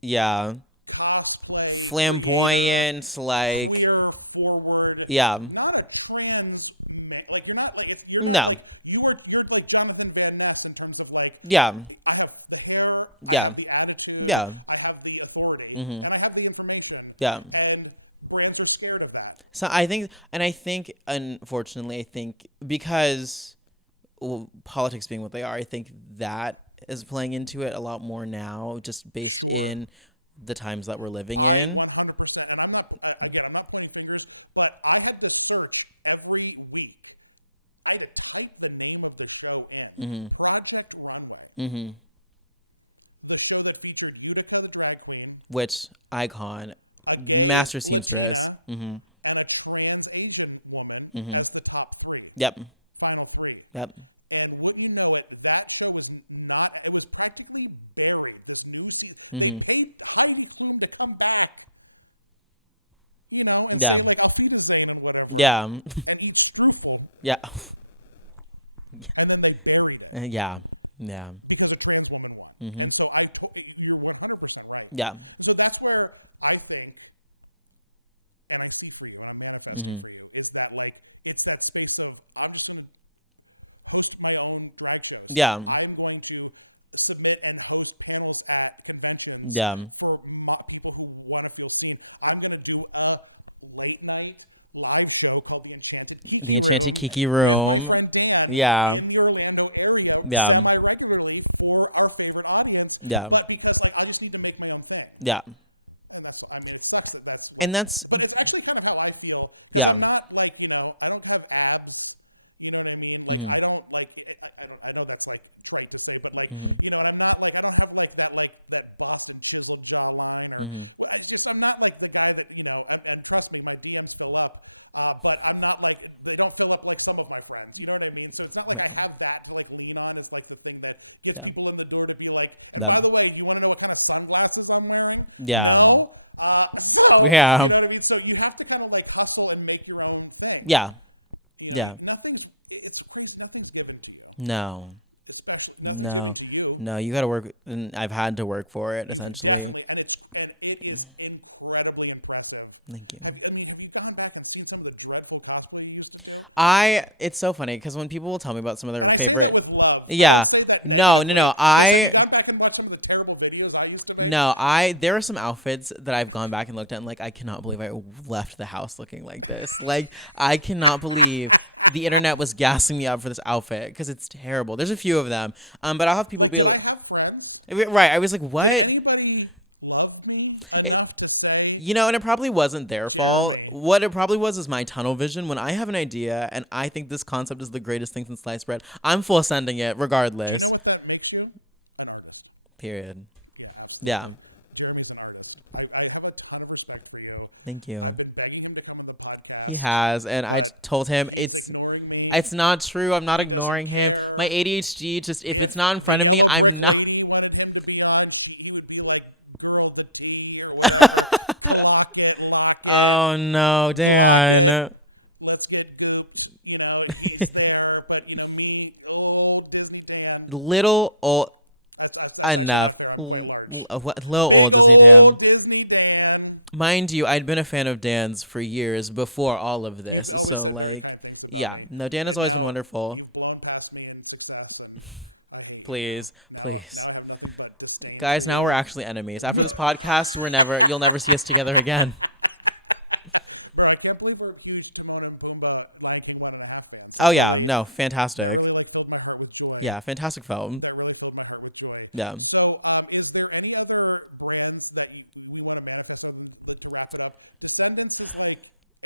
Yeah. cosplay, Flamboyant, like queer forward, yeah. you're not a trans like you're not like you're not No. like you're like Jonathan Van Ness in terms of like Yeah. I have the hair, I Yeah. have the attitude, Yeah. I have the authority, Mhm. and I have the information, Yeah. and brands are scared of that. So I think and I think unfortunately I think because well, politics being what they are, I think that is playing into it a lot more now just based in the times that we're living in. 100%. I'm not, again, I'm not pointing fingers, but I had to search every week. I had to type the name of the show in. Mhm. Project Runway. Mhm. The show that featured Utica drag queen, Which icon, a master gay seamstress. Latina, Mhm. and a trans Asian woman Mhm. as the top three, Yep. final three. Yep. And wouldn't you know it, that show was not, it was practically buried. This new season. Mhm. They hired him to come back. You know, Yeah. like I'll do this thing or whatever. Yeah. And he's truthful. Yeah. And then they bury him Yeah. Yeah. because it's trans woman. Mhm. And so I totally, you're 100% right. Yeah. So that's where I think, and I see for you, I'm manifesting Mhm. for you, is that like, it's that space of, I'm just going to host my own drag shows. Yeah. I'm going to submit and host panels at conventions Yeah. for people who want to feel seen. I'm going to do a late night live show called The Enchanted Kiki. The Enchanted Kiki Room. Yeah. In the Orlando area, Yeah. semi-regularly for our favorite audience. Yeah. But because like I just need to make my own thing. Yeah. And that's, I mean, it sucks that that's. And that's But it's actually kind of how I feel. yeah. I'm not like I don't have abs. You know what I mean? Like, Mhm. I don't like. I know that's like trite to say, but like Mhm. I'm not like I don't have like that Boston chiseled jawline. Mhm. I'm not like the guy that and trust me, my DMs fill up. But I'm not like they don't fill up like some of my friends. You know what I mean? So it's not like I have that like lean on as like the thing that gets Yeah. people in the door to be like, Them. by the way, you want to know what kind of sunglasses I'm wearing? Yeah. No? Yeah. You know what I mean? So you have to kind of like hustle and make your own thing. Yeah. Yeah. Nothing's given to you. No. Especially No. No, you got to work and I've had to work for it essentially. and it is incredibly impressive. Thank you. I mean, have you gone back and seen some of the dreadful cosplay you used to do? It's so funny because when people will tell me about some of their favorite With love. yeah. No, I Gone back and watched some of the terrible videos I used to do. no, there are some outfits that I've gone back and looked at and like I cannot believe I left the house looking like this. Like I cannot believe the internet was gassing me up for this outfit because it's terrible. There's a few of them. But I'll have people be I like, have friends. right, I was like, "What?" Anybody love me It- enough to say, And it probably wasn't their fault. What it probably was is my tunnel vision. When I have an idea and I think this concept is the greatest thing since sliced bread, I'm full sending it regardless. Period. Yeah. Thank you. He has, and I told him it's not true. I'm not ignoring him. My ADHD just if it's not in front of me, I'm not. he wanted him to be on TV, he would do like Girl the Teen or Rock it, Oh no, Dan. let's get glutes, let's get there, but Little old enough. Little old Big Disney Dan. old Disney Dan. Mind you, I'd been a fan of Dan's for years before all of this. So like, yeah, no, Dan has always been wonderful. Blown past me in success and Please, please. Guys, now we're actually enemies. After this podcast, you'll never see us together again. But I can't believe we're huge to one and boom ranking one that happened. Oh yeah, no, fantastic. Really filled my heart with joy. Yeah, fantastic film. That really filled my heart with joy. Yeah. So, is there any other brands that you want to manifest to wrap it up? Descendants is like,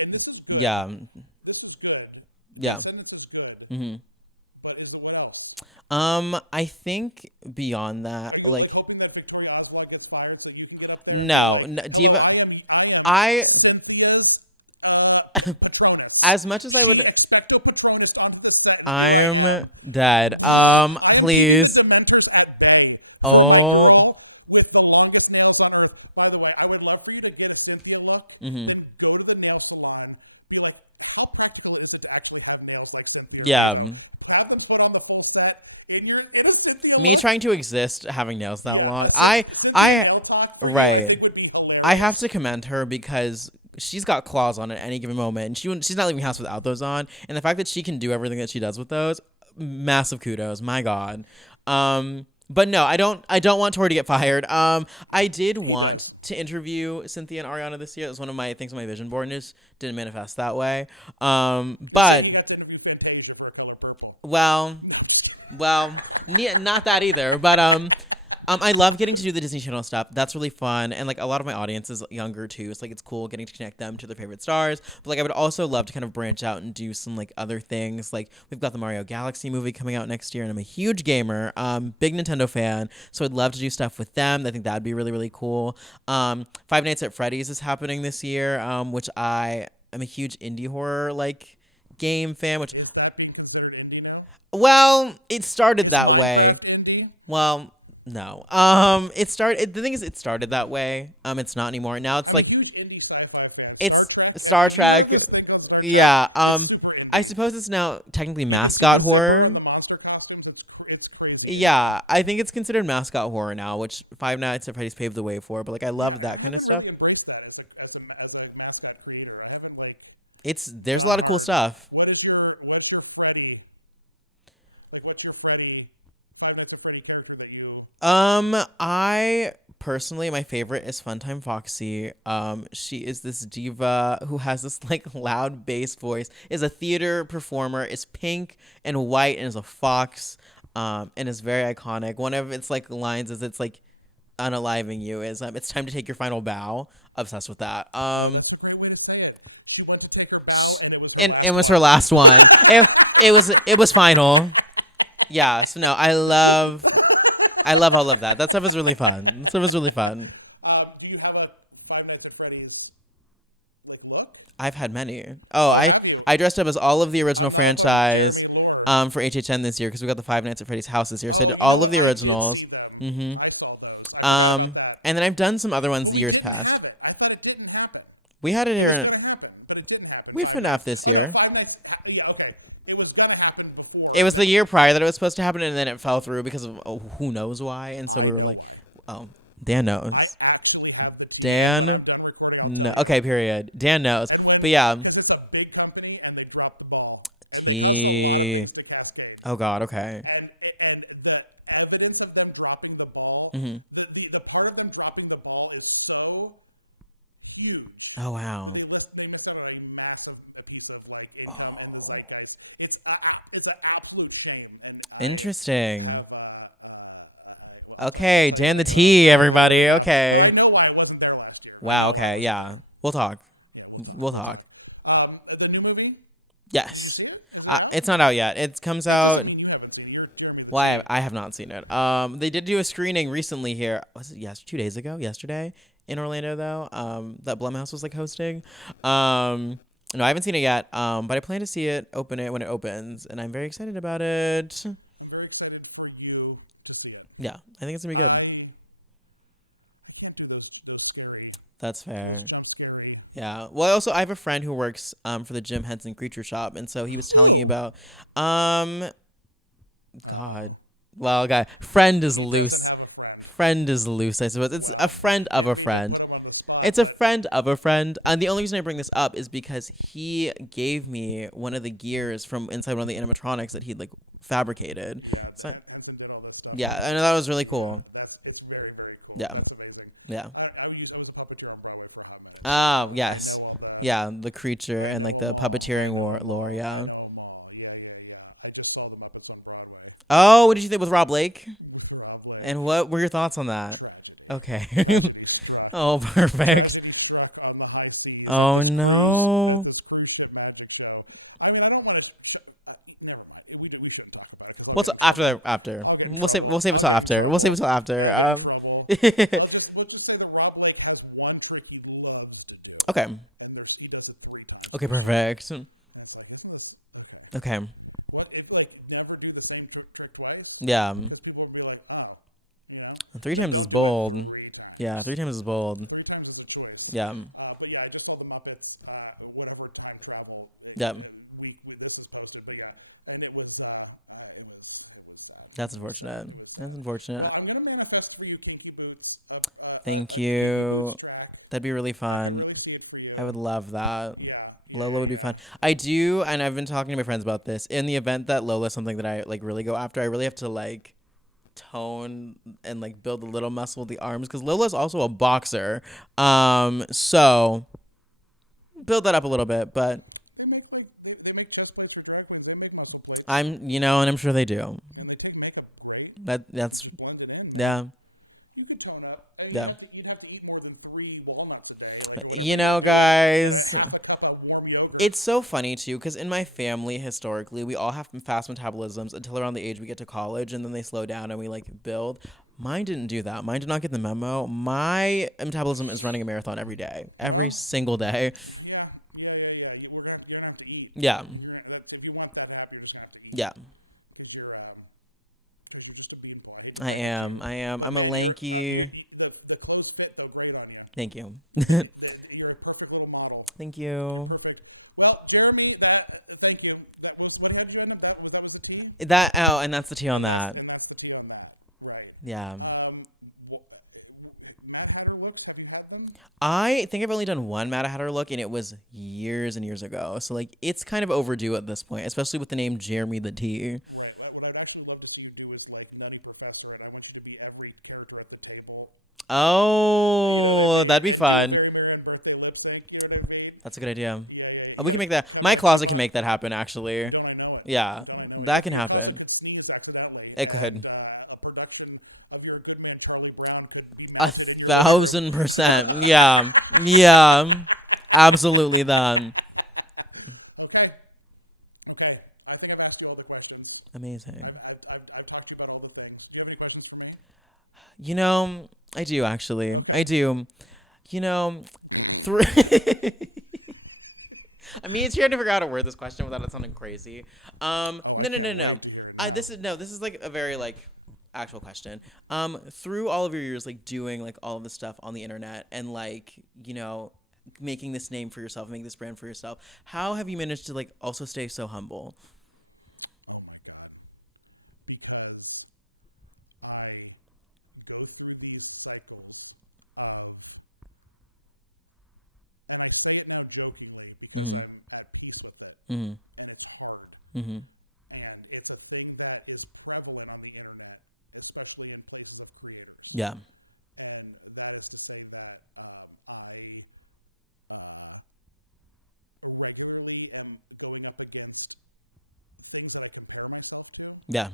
and this is good. Yeah. This is good. Yeah. Descendants is good. Mhm. But is there what else? I think beyond that, like, Hoping that Victoriana's one gets fired so you can get up there. no, Diva. I am I, Cynthia's Patronus. as much as I would, Expecto Patronus on this set. I'm dead. Please. The mentors at bay. Oh. Girl with the longest nails on her. By the way, I would love for you to get a Cynthia look. Mhm. Then go to the nail salon. Be like, how practical is it to actually have nails like Cynthia? Yeah. Have them put on the full set in a Cynthia Me look. trying to exist having nails that long. Cynthia nail talk, I Right. think would be hilarious. I have to commend her because she's got claws on at any given moment, and she's not leaving the house without those on. And the fact that she can do everything that she does with those, massive kudos. My God. But no, I don't want Tori to get fired. I did want to interview Cynthia and Ariana this year. It was one of my things on my vision board, and it just didn't manifest that way. But well, not that either. But I love getting to do the Disney Channel stuff. That's really fun, and like a lot of my audience is younger too. So like it's cool getting to connect them to their favorite stars. But like I would also love to kind of branch out and do some like other things. Like we've got the Mario Galaxy movie coming out next year, and I'm a huge gamer, big Nintendo fan. So I'd love to do stuff with them. I think that'd be really really cool. Five Nights at Freddy's is happening this year, which I am a huge indie horror like game fan. Which well, it started that way. Well, no. The thing is, it started that way. It's not anymore. Now it's like, it's Star Trek. Yeah. I suppose it's now technically mascot horror. Yeah, I think it's considered mascot horror now, which Five Nights at Freddy's paved the way for. But like, I love that kind of stuff. There's a lot of cool stuff. What's your Freddy? Like, what's your Freddy? Five Nights at Freddy character that you? I personally, my favorite is Funtime Foxy. She is this diva who has this like loud bass voice, is a theater performer, is pink and white, and is a fox, and is very iconic. One of its like lines is it's like unaliving you is it's time to take your final bow. Obsessed with that. And it was her last one. It was final. Yeah, so no, I love all of that. That stuff is really fun. Do you have a Five Nights at Freddy's like look? I've had many. Oh, I dressed up as all of the original franchise for HHN this year because we got the Five Nights at Freddy's house this year. So I did all of the originals. And then I've done some other ones the years past. I thought it didn't happen. We had it here. It happened, but it didn't happen. We had FNAF this year. Five Nights, yeah, okay. It was gonna happen before. It was the year prior that it was supposed to happen, and then it fell through because of who knows why. And so we were like, oh, Dan knows. Dan, no. Okay, period. Dan knows. But yeah. It's a big company and they dropped the ball. T. Oh God. Okay. But evidence of them dropping the ball, Mhm. the part of them dropping the ball is so huge. Oh wow. They missed out on a massive piece of like it's an absolute shame. And Interesting. Okay, Dan the T, everybody. I Okay. know why I wasn't there last year. Wow. Okay. Yeah. We'll talk. We'll talk. The new movie? Yes. It's not out yet. It comes out. Why I have not seen it. They did do a screening recently here. Was it 2 days ago? Yesterday in Orlando though. That Blumhouse was like hosting. No, I haven't seen it yet. But I plan to see it, open it when it opens, and I'm very excited about it. I'm very excited for you to see it. Yeah, I think it's gonna be good. I mean, you can't do this scary. That's fair. Jump scary. Yeah. Well, I have a friend who works for the Jim Henson Creature Shop, and so he was telling me about God, Well, guy, friend is loose. Friend is loose, I suppose. It's a friend of a friend. It's a friend of a friend. And the only reason I bring this up is because he gave me one of the gears from inside one of the animatronics that he'd like fabricated. So yeah, I know that was really cool. Yeah. Yeah. Oh, yes. Yeah, the creature and like the puppeteering lore, yeah. Oh, what did you think with Rob Lake? And what were your thoughts on that? Okay. Oh, perfect. Oh no. What's after? After we'll save it till after. We'll save it till after. Okay. Okay. Perfect. Okay. Yeah. 3 times is bold. Yeah. 3 times is bold. Yeah. Yeah. That's unfortunate. That's unfortunate. Thank you. That'd be really fun. I would love that. Lola would be fun. I do, and I've been talking to my friends about this. In the event that Lola's something that I like really go after, I really have to like tone and like build a little muscle with the arms because Lola's also a boxer. So build that up a little bit, but and I'm sure they do. That's yeah, yeah. Guys, it's so funny too because in my family historically we all have fast metabolisms until around the age we get to college and then they slow down and we like build. Mine didn't do that. Mine did not get the memo. My metabolism is running a marathon every day, every single day. Yeah, yeah. I am. I am. I'm a lanky. Thank you. Thank you. That and that's the tea on that. Yeah. I think I've only done one Mad Hatter look, and it was years and years ago. So like, it's kind of overdue at this point, especially with the name Jeremy the T. Oh, that'd be fun. That's a good idea. Oh, we can make that. My closet can make that happen. Actually, yeah, that can happen. It could. 1,000%. Yeah. Yeah. Absolutely that. Amazing. You know, I do actually. I do. You know, through. I mean, it's hard to figure out how to word this question without it sounding crazy. No, no, no, no. This is no. This is like a very like actual question. Through all of your years, like doing like all of this stuff on the internet and like making this name for yourself, making this brand for yourself. How have you managed to like also stay so humble? Mm-hmm. Mm-hmm. Mm-hmm. Yeah. Yeah.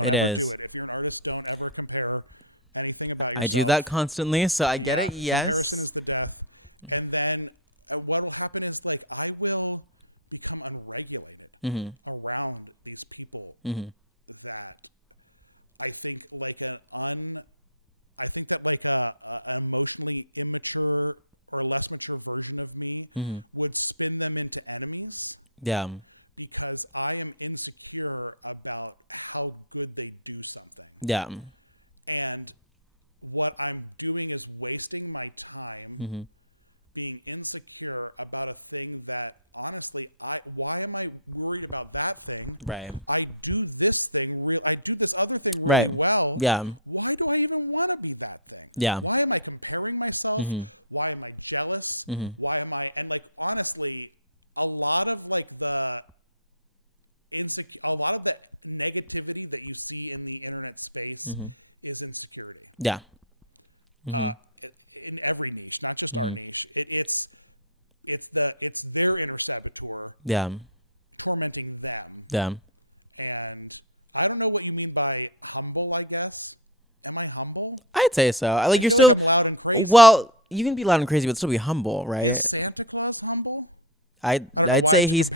It is. I do that constantly, so I get it. Yes. Mhm. Mhm. Mhm. Yeah. Yeah. Mhm. Right. I do this thing, I do this other thing Right. really well. Yeah. Why do I even want to do that thing? Yeah. Why am I comparing myself? Mhm. Why am I jealous? Mhm. Why am I, and like, honestly, a lot of like a lot of that negativity that you see in the internet space Mhm. is insecurity. Yeah. Mhm. In every news, not just Mhm. one news. It's their interceptor Yeah. tormenting them. Yeah. And I don't know what you mean by humble, I guess. Am I humble? I'd say so. Like you're still. Well, you can be loud and crazy, but still be humble, right? I'd say he's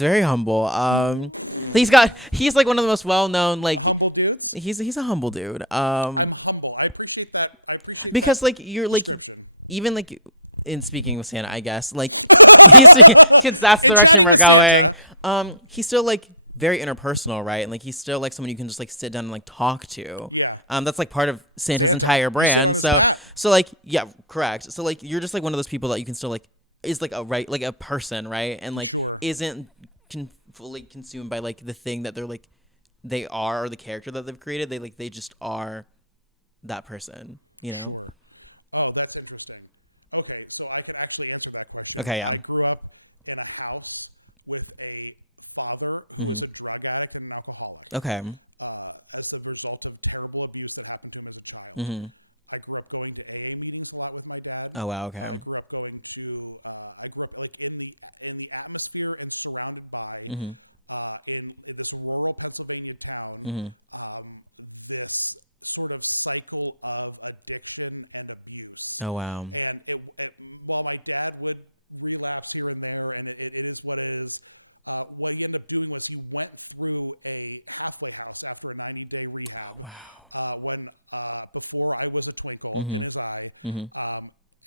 very humble. He's like one of the most well known like he's a humble dude. Because like you're like even like in speaking with Santa, I guess like he's because that's the direction we're going. He's still like very interpersonal, right? And like he's still like someone you can just like sit down and like talk to. That's like part of Santa's entire brand. So like yeah, correct. So like you're just like one of those people that you can still like is like a right like a person, right? And like isn't fully consumed by like the thing that they're like they are or the character that they've created. They just are that person, you know? Oh, that's interesting. Okay, so I can actually answer that question. Okay, yeah. I grew up in a house with a father who Mhm. was a drug addict and an alcoholic. Okay. As a result of terrible abuse that happened to him as a child. Mhm. I grew up going to AA meetings a lot with my dad. Oh wow, okay. I grew up going to, I grew up like in the atmosphere and surrounded by, Mhm. in this rural Pennsylvania town, Mhm. this sort of cycle of addiction and abuse. Oh wow. And while my dad would relapse here and there, and it is what it is, what he ended up doing was he went through after a 90-day rehab. Oh wow. When before I was a twinkle, Mhm. he died. Mhm. And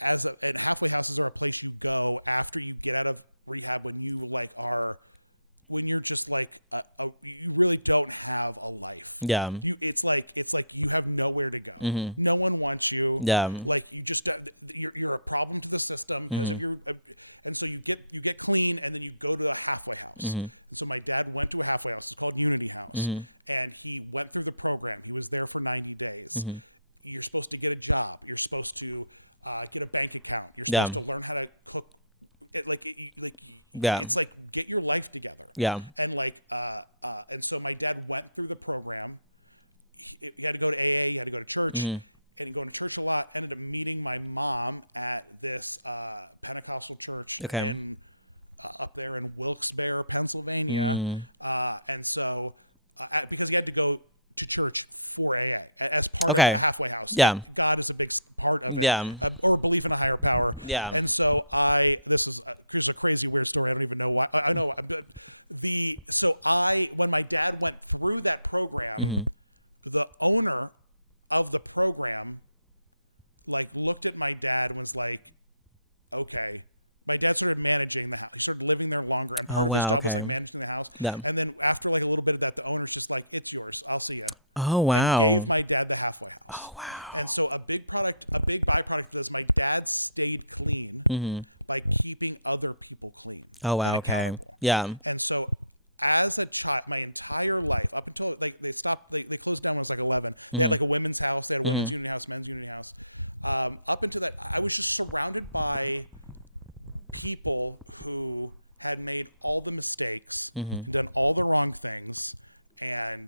halfway house is a place you go after you get out of rehab when you like are when you're just like you really don't have a life. Yeah. It's like you have nowhere to go. Mhm. No one wants you. Yeah. Like you just have you're a problem to the system. Mhm. And so you get clean and then you go to a halfway house. Mhm. So my dad went to a halfway house. It's called Unity House. Mhm. And he went through the program. He was there for 90 days. Mhm. You're supposed to get a job. You're supposed to get a bank account. Yeah. You're supposed to learn how to cook. Yeah. It's like get your life together. Yeah. And so my dad went through the program. You got to go to AA. You got to go to church. Mhm. And going to church a lot. Ended up meeting my mom at this Pentecostal church. Okay. Up there in Wilkes-Barre, Pennsylvania. Mm. And so because you had to go to church for AA. Okay. Yeah. God is a big part of Yeah. or believe in a higher power. Yeah. And so this is a crazy weird story. I don't even know. I don't know what so when my dad went through that program, Mhm. the owner of the program, like, looked at my dad and was like, okay. Like, that's sort of managing that. Sort of living there longer. Oh wow, okay. Yeah. And then after like a little bit, the owner's just like, it's yours. I'll see you. Oh wow. My dad halfway. Oh wow. And so a big byproduct was my dad stayed clean. Mhm. Like keeping other people clean. Oh wow, okay. Yeah. And so, as a child, my entire life, up until it stopped, it closed down at 11. Mhm. Like a women's house, a Mhm. men's house. Up until that, I was just surrounded by people who had made all the mistakes, Mhm. did all the wrong things, and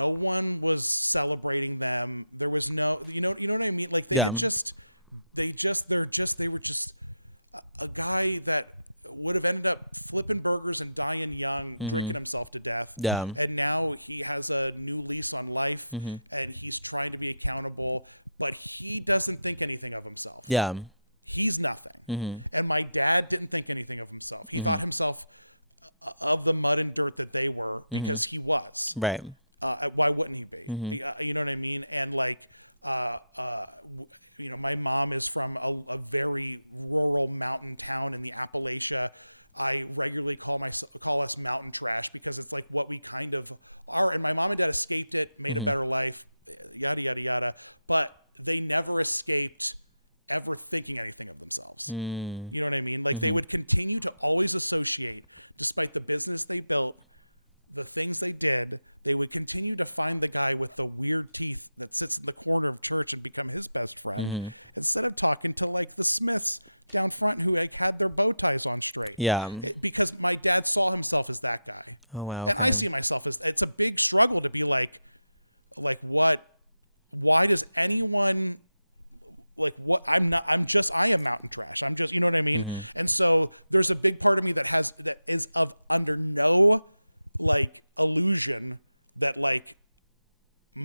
no one was celebrating them. There was no, you know what I mean? Like, Yeah. they were just a guy that would have ended up flipping burgers and dying young, drinking himself to death. Yeah. And now he has a new lease on life, Mhm. and he's trying to be accountable, but he doesn't think anything of himself. Yeah. He's nothing. Mhm. And my dad didn't think anything of himself. He Mhm. thought himself of the mud and dirt that they were, Mhm. because he was. Right. Why wouldn't he be? Mhm. You know what I mean? And like, my mom is from a very rural mountain town in the Appalachia. I regularly call us mountain trash because it's like what we kind of are. And my mom and dad escaped it, made a better life, yada yada yada. But they never escaped ever thinking anything of themselves. Mm. You know what I mean? Like they would continue to always associate, just like the business they built, continue to find the guy with the weird teeth that sits in the corner of church and becomes his husband. Mm-hmm. Instead of talking to like the Smiths down front who like had their bow ties on straight. Yeah. Because my dad saw himself as that guy. Oh wow. Okay. I see myself as it's a big struggle to be like what? Why does anyone like what? I am mountain trash. I'm you know what I mean? And so there's a big part of me that is under no like illusion that like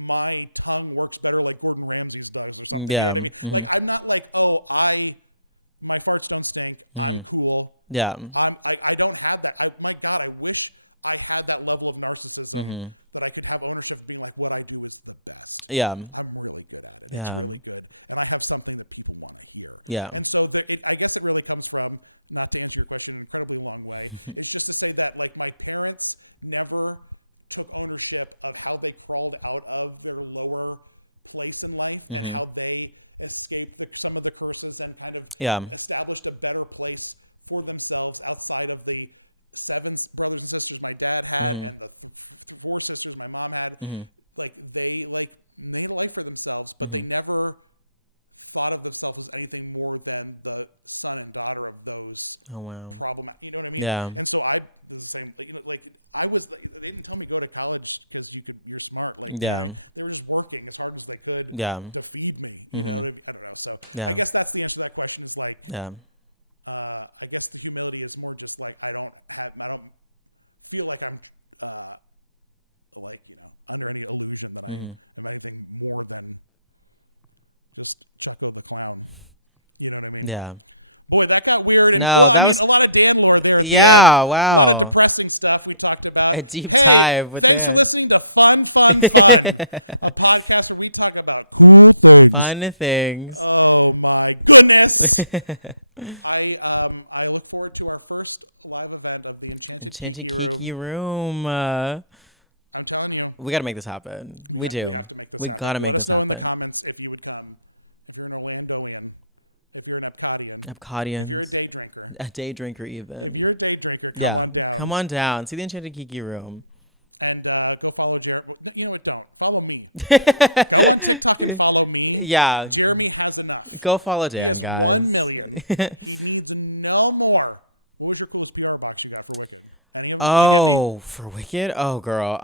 my tongue works better like Gordon Ramsay's does. Yeah. Like, I'm not like my farts don't stink. Cool. Yeah. I don't have that. My God, I wish I had that level of narcissism. That I could have ownership of being like what I do is the best. Yeah. Yeah. Yeah. And so I guess it really comes from, not to answer your question incredibly long, but it's just to say that like my parents never took ownership of how they crawled out of their lower place in life and how they escaped some of the curses and kind of established a better place for themselves outside of the seven brothers and sisters my dad had and the four sisters my mom had. Like they made a life for themselves, but they never thought of themselves as anything more than the son and daughter of those. Oh wow. You know what I mean? Yeah. And so I was the same thing. Like they didn't tell me to go to college because you're smart. Like, Yeah. they were just working as hard as they could. Yeah. With the evening. So Yeah. I guess that's the answer to that question. It's like Yeah. I guess the humility is more just like I don't feel like I'm under any illusion. Yeah. Boy, that got weird. No, that was. A lot of Dan work there. Yeah. Wow. Interesting stuff we talked about. A deep dive with Dan. Listening to fun podcast. What we talk about? Fun things. Oh my goodness. I look forward to our first live event of the Enchanted Kiki Room. We gotta make this happen. We do. We gotta make this happen. Epcodians. A day drinker even. Yeah. Come on down. See the Enchanted Kiki Room. Yeah. Go follow Dan, guys. Oh, for Wicked? Oh, girl.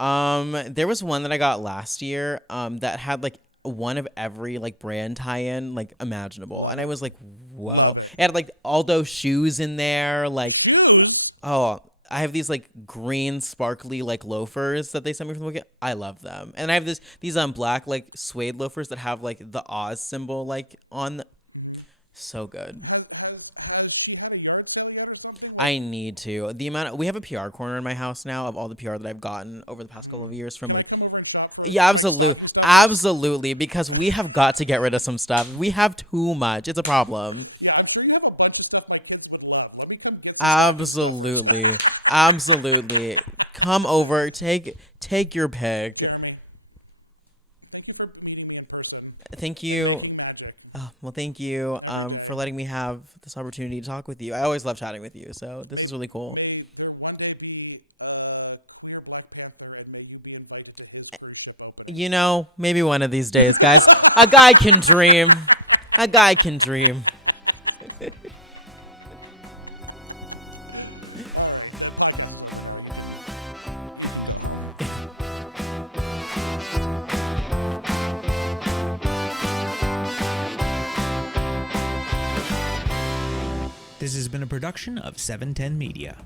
There was one that I got last year, that had like one of every like brand tie-in like imaginable, and I was like, whoa! It had like Aldo shoes in there, like, oh, I have these like green sparkly like loafers that they sent me from Wicked. I love them, and I have these black like suede loafers that have like the Oz symbol like on. So good. I need to. We have a PR corner in my house now of all the PR that I've gotten over the past couple of years from like. Yeah, absolutely, because we have got to get rid of some stuff. We have too much. It's a problem. Absolutely. Come over, take your pick. Thank you for meeting me in person. Thank you. Oh, well, thank you for letting me have this opportunity to talk with you. I always love chatting with you, so this is really cool. You know, maybe one of these days, guys. A guy can dream. A guy can dream. This has been a production of 710 Media.